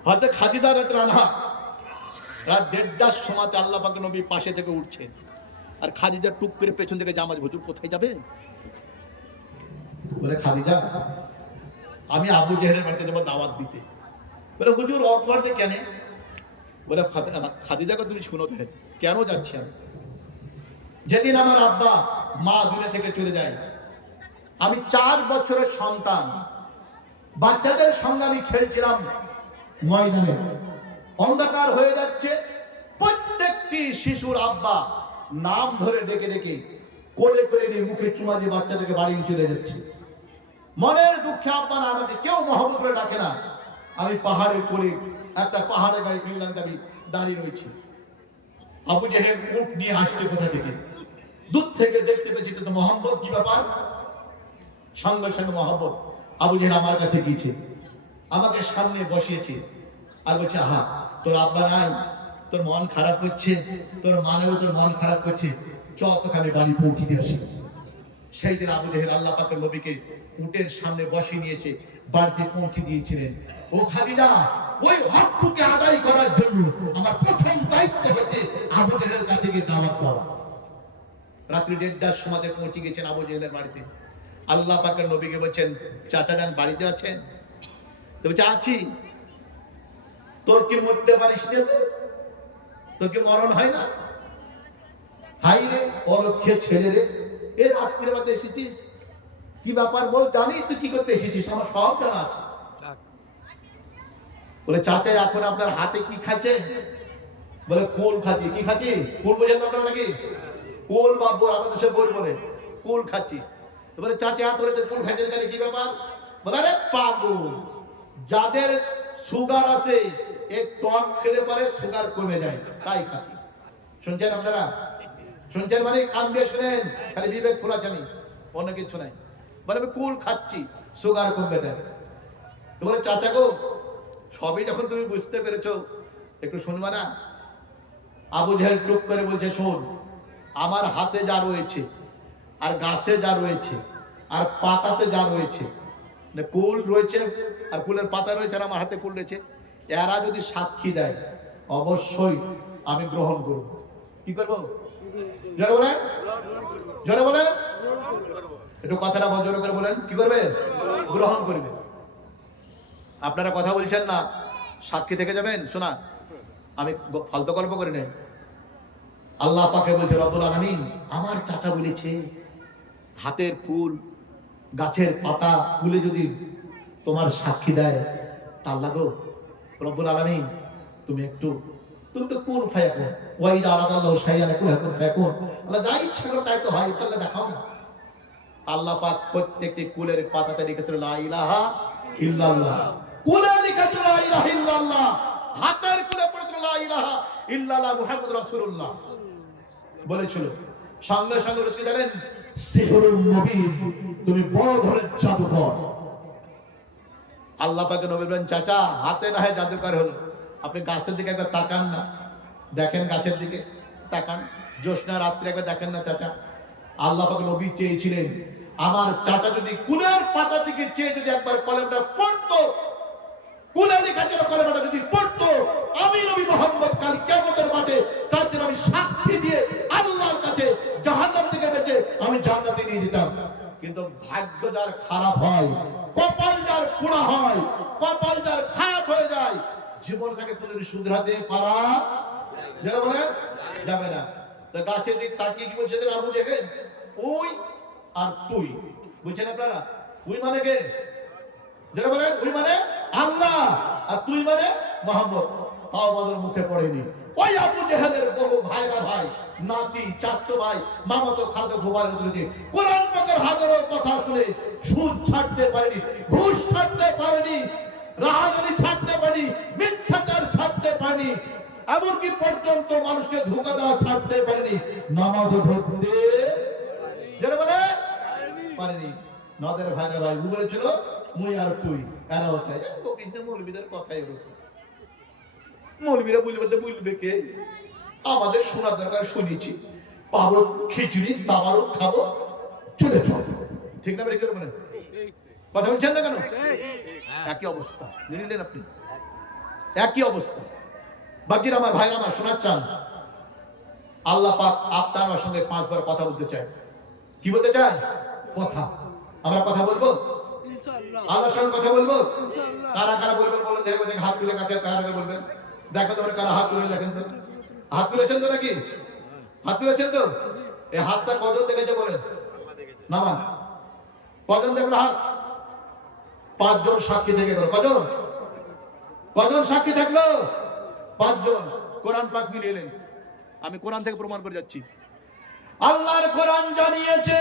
হযরত খাদিজা রাদিয়াল্লাহু আনহা রাত 1:30 সময়তে আল্লাহ পাকের নবী পাশে থেকে উঠছেন, আর খাদিজা টুক করে পেছন থেকে জামাজ, হুজুর কোথায় যাবে? বলে খাদিজা আমি আবু জেহেলের বাড়িতে যাবো দাওয়াত দিতে। বলে হুজুর অত বাড়িতে কেন? বলে খাদিজাকে তুমি শুনো দেখেন কেন যাচ্ছি আমি। যেদিন আমার আব্বা মা দুনিয়া থেকে চলে যায়, আমি 4 বছরের সন্তান, বাচ্চাদের সঙ্গে আমি খেলছিলাম ময়দানে, অন্ধকার হয়ে যাচ্ছে, প্রত্যেকটি শিশুর আব্বা নাম ধরে ডেকে ডেকে কোলে করে নিয়ে মুখে চুমা দিয়ে বাচ্চাদেরকে বাড়ি নিয়ে চলে যাচ্ছে। মনের দুঃখে আব্বা না আমাকে কেউ মহব্বত করে ডাকে না। আমি পাহাড়ের কোলে একটা পাহাড়ের গায়ে কিনলাম, আমি দাঁড়িয়ে রয়েছি। আবু জেহেল উট নিয়ে আসছে কোথা থেকে, দূর থেকে দেখতে পেয়েছি এটা তো মোহাম্মদ, কি ব্যাপার? সঙ্গে সঙ্গে মোহাম্মদ আবু জেহেল আমার কাছে গিয়েছে, আমাকে সামনে বসিয়েছে আর বলছে, আহা তোর আব্বা নাই, তোর মন খারাপ করছে, তোর মানেও তোর মন খারাপ করছে, চ তোকে আমি বাড়ি পৌঁছে দিয়ে আসি। সেই দিন আবু জেহেল আল্লাহ পাকের নবীকে উটের সামনে বসিয়ে নিয়েছে, বাড়িতে পৌঁছে দিয়েছিলেন। ও খাদিজা, ওই হকটুকে আদায় করার জন্য আমার প্রথম দায়িত্ব হচ্ছে আবু জেহেলের কাছে গিয়ে দাওয়াত দেওয়া। রাত্রি 1:30 সময়তে পৌঁছে গেছেন আবু জেহেলের বাড়িতে। আল্লাহ পাকের নবীকে বলছেন, চাচা যান বাড়িতে আছেন? তো বলছে আছি। তোর কি মরতে পারিস না? তোর কি মরণ হয় না? হাই রে অলক্ষে ছেলে রে, এ রাত্রির মধ্যে এসেছিস, কি ব্যাপার বল, জানি তুই কি করতে এসেছিস, আমার সব জানা আছে। বলে চাচা এখন আপনার হাতে কি খাচ্ছে? বলে কুল খাচ্ছি। কি খাচ্ছি? কুল বোঝেন তো আপনারা নাকি? কুল বা বোর, আমাদের সে বোর বলে, কুল খাচ্ছি। বলে চাচা হাত ধরে কুল খাচ্ছেন কেন, কি ব্যাপার? বলে আরে পাগল, যাদের সুগার আছে এক টক খেলে পরে সুগার কমে যায়, তাই খাচ্ছি। শুনছেন আপনারা? শুনছেন মানে কান দিয়ে শুনেন, খালি বিবেক খোলা জানি, অন্য কিছু নাই। বলে আমি কুল খাচ্ছি, সুগার কমবে দেয়। তো বলে চাচা গো, সবই যখন তুমি বুঝতে পেরেছো একটু শুনবা না? আবু জেহেল টুক করে বলছে, শোন, আমার হাতে যা রয়েছে আর গাছে যা রয়েছে আর পাতাতে যা রয়েছে, কুল রয়েছে আর কুলের পাতা রয়েছে আর আমার হাতে কুল রয়েছে, এরা যদি সাক্ষী দেয় অবশ্যই আমি গ্রহণ করব। কি করবো? জোরে বলেন, জোরে বলেন, একটু কথাটা জোরে করে বলেন। কি করবে? গ্রহণ করবে। আপনারা কথা বলছেন না, সাক্ষী থেকে যাবেন। শোনা, আমি ফালতু গল্প করি নাই। আল্লাহ পাকে বলছে রব্বুল আলামিন, আমার চাচা বলেছে হাতের ফুল, গাছের পাতা, ফুলে যদি তোমার সাক্ষী দেয়, তা আল্লাহ গো রব্বুল আলামিন তুমি তো কোন ফায়াকুন, ওয়াইদা আরাদাল্লাহু শাইআন ইয়াকুন হাকুন ফায়াকুন, আল্লাহ যা ইচ্ছা করে তাই তো হয়, এটা দেখাও না। আল্লাহ পাক প্রত্যেকটি কুলের পাতাতে লিখেছিল লা ইলাহা ইল্লাল্লাহ, কুলে লিখেছিল লা ইলাহা ইল্লাল্লাহ, হাতের কুলে পড়েছিল লা ইলাহা ইল্লাল্লাহ মুহাম্মদুর রাসূলুল্লাহ বলেছিল। সঙ্গে সঙ্গে রসুল জানেন সিহরুল মুবিন, তুমি বড় ধরনের জাদুকর। আল্লাহ পাকে নবী বলেন, চাচা হাতে না হয় জাদুকর হলো, আপনি গাছের দিকে একবার তাকান না, দেখেন গাছের দিকে তাকান, জ্যোৎস্না রাত্রে একবার দেখেন না চাচা। আল্লাহ পাকে নবী চেয়েছিলেন আমার চাচা যদি কুলের পাতা দিকে চেয়ে যদি একবার কলমটা পড়তো, কুলালি কাজের কলেমাটা যদি পড়তো, আমি নবী মুহাম্মদ কাল কিয়ামতের মাঠে তার জন্য আমি সাক্ষী দিয়ে আল্লাহর কাছে জাহান্নাম থেকে বেঁচে আমি জান্নাতে নিয়ে যেতাম। কিন্তু ভাগ্য যার খারাপ হয়, কপাল যার পোড়া হয়, কপাল যার খারাপ হয়ে যায়, জীবন থেকে কোনোদিন শুধরাতে পারা যারা বলেন যাবে না। তা গাছের দিক তাকিয়ে কি বলছে আবু জেহেল, ওই আর তুই, বুঝছেন আপনারা? ওই মানে কে? যারা বলেন ওই মানে আল্লাহ, আর তুই মানে মোহাম্মদ। তাও আমাদের মুখে পড়েনি। ওই আবু জেহেলের বহু ভাইরা ভাই, নাতি, চাচতো ভাই, মামাতো খালাতো ফুফাতো তুলে কোরআন পাকের হাজারো কথা শুনে সুদ ছাড়তে পারেনি, ঘুষ ছাড়তে পারেনি, রাহাজানি ছাড়তে পারেনি, মিথ্যাচার ছাড়তে পারেনি, এমনকি পর্যন্ত মানুষকে ধোঁকা দেওয়া ছাড়তে পারেনি, নামাজও ধরতে যারা বলে পারেনি। নদের ভাইরা ভাই বলেছিল মুই আর তুই, এরা হচ্ছে মৌলবীদের কথাই ওরকম। মৌলবীরা বলবে কে? আমাদের শোনার দরকার, শুনেছি, পাবো খিচুড়ি, তাবারও খাবো, চলে চল। ঠিক না? বের মানে কথা বলছেন না কেন? একই অবস্থা, নিলেন আপনি, একই অবস্থা। বাকির আমার ভাইরা আমার শোনার চান, আল্লাহ পাক আপনার আমার সঙ্গে 5 বার কথা বলতে চায়। কি বলতে চায়? কথা। আমরা কথা বলবো, ইনশাআল্লাহ আল্লাহর সঙ্গে কথা বলবো। ইনশাআল্লাহ। কারা কারা বলবেন বলেন, দেখে দেখে হাত তুলে কাকে কারা কারা বলবেন, দেখো তোমরা কারা হাত তুলে, দেখেন তো হাত তুলেছেন তো নাকি? হাত তুলেছেন তো? এই হাতটা কজন দেখেছে বলেন? নামান কজন দেখলো হাত? 5 জন সাক্ষী থেকে গেল। কজন? কজন সাক্ষী থাকলো? 5 জন। কোরআন পাক মিলিয়ে এলেন, আমি কোরআন থেকে প্রমাণ করে যাচ্ছি। আল্লাহর কোরআন জানিয়েছে,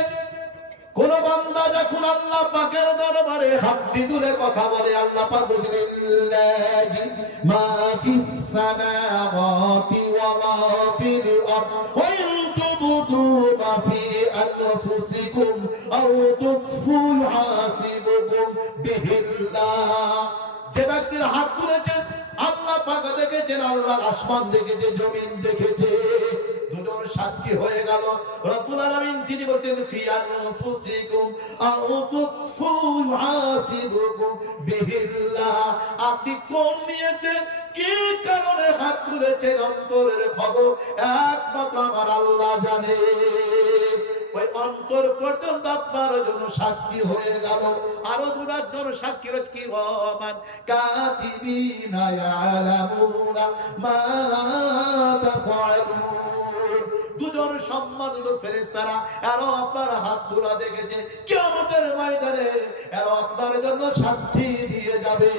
কোন বান্দা যখন আল্লাহ পাকের দরবারে হাতটি তুলে কথা বলে, আল্লাহ পাক বলেন লিল্লাহি মা ফিস সামাওয়াতি ওয়া মা ফিল আরদ ওয়া ইন তুবদু মা ফি আনফুসিকুম আও তুখফু হাসিবুকুম বিহিল্লাহ। যে ব্যক্তির হাত তুলেছে আল্লাহ পাক দেখেছেন, আল্লাহর আসমান দেখেছে, জমিন দেখেছে। দুজন সাক্ষী হয়ে গেল। রব্বুল আলামিন তিনি বলতেন ফি আনফুসিকুম আও তুখফু হাসিবুকুম বিহিল্লাহ। আপনি কোন নিয়তে কি কারণে হাত তুলেছেন, অন্তরের খবর একমাত্র আমার আল্লাহ জানে। ওই অন্তর পর্যন্ত আপনার জন্য সাক্ষী হয়ে গেল। আরো 2 জন সাক্ষী রয়েছে, কি ওমান কাতিবিনা ইয়ালামুনা মা তাফআলুন। 2 জন সম্মানিত ফেরেশতারা এরা আপনার হাত তোলা দেখেছে, কিয়ামতের ময়দানে এরা আপনার জন্য সাক্ষী দিয়ে যাবে।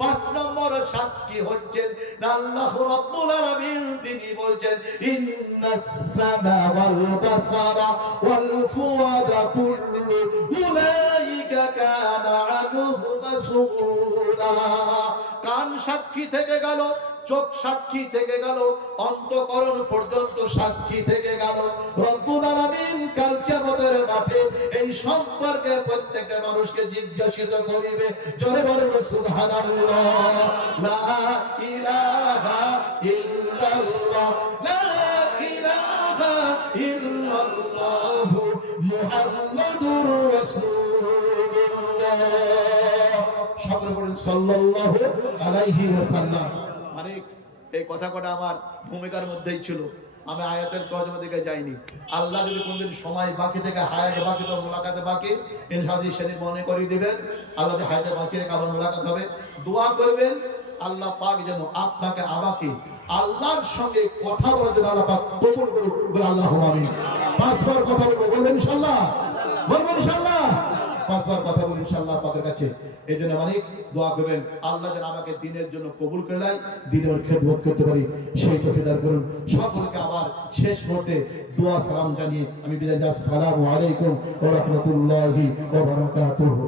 5 নম্বর সাক্ষী হচ্ছেন আল্লাহ রাব্বুল আলামিন। তিনি বলছেন ইন্নাস সামা ওয়াল বাসারা ওয়াল ফুআদা কুল্লু উলাইকা কানা আনহু মাসউলা। কান সাক্ষী থেকে গেল, চোখ সাক্ষী থেকে গেল, অন্তঃকরণ পর্যন্ত সাক্ষী থেকে গেল। রব্বুল আলামিন কাল কিয়ামতের মাঠে এই সম্পর্কে প্রত্যেকটা মানুষকে জিজ্ঞাসিত করিবে। জোরে বলুন সুবহানাল্লাহ। লা ইলাহা ইল্লাল্লাহ, লা ইলাহা ইল্লাল্লাহ মুহাম্মাদুর রাসূলুল্লাহ। সকলে বলুন সাল্লাল্লাহু আলাইহি ওয়াসাল্লাম। মানে এই কথা কটা আমার ভূমিকার মধ্যেই ছিল, আমি আয়াতের তরজমা দিকে যাইনি। আল্লাহ যদি কোনদিন সময় বাকি থেকে হায়াতে বাকি তো মোলাকাতে বাকি, ইনশাআল্লাহ সেদিন মনে করিয়ে দিবেন। আল্লাহ যদি হায়াতে বাঁচিয়ে রেখে আবার মোলাকাত হবে, দোয়া করবেন আল্লাহ পাক যেন আপনাকে আমাকে আল্লাহর সঙ্গে কথা বলার জন্য আল্লাহ পাক কবুল করুন। বলে আল্লাহুম্মা আমিন। 5 বার কথা বলবো, বলবেন ইনশাআল্লাহ, বলবেন ইনশাআল্লাহ। 5 বার কথা বলুন ইনশাআল্লাহ পাকের কাছে। এই জন্য মালিক দোয়া করবেন আল্লাহ যেন আমাকে দিনের জন্য কবুল করে নেয়, দিনের খেদমত করতে পারি, সেই তৌফিক দান করুন। সকলকে আবার শেষ মুহূর্তে দোয়া সালাম জানিয়ে আমি বিদায় নিচ্ছি। আসসালামু আলাইকুম ওয়া রাহমাতুল্লাহি ওয়া বারাকাতুহু।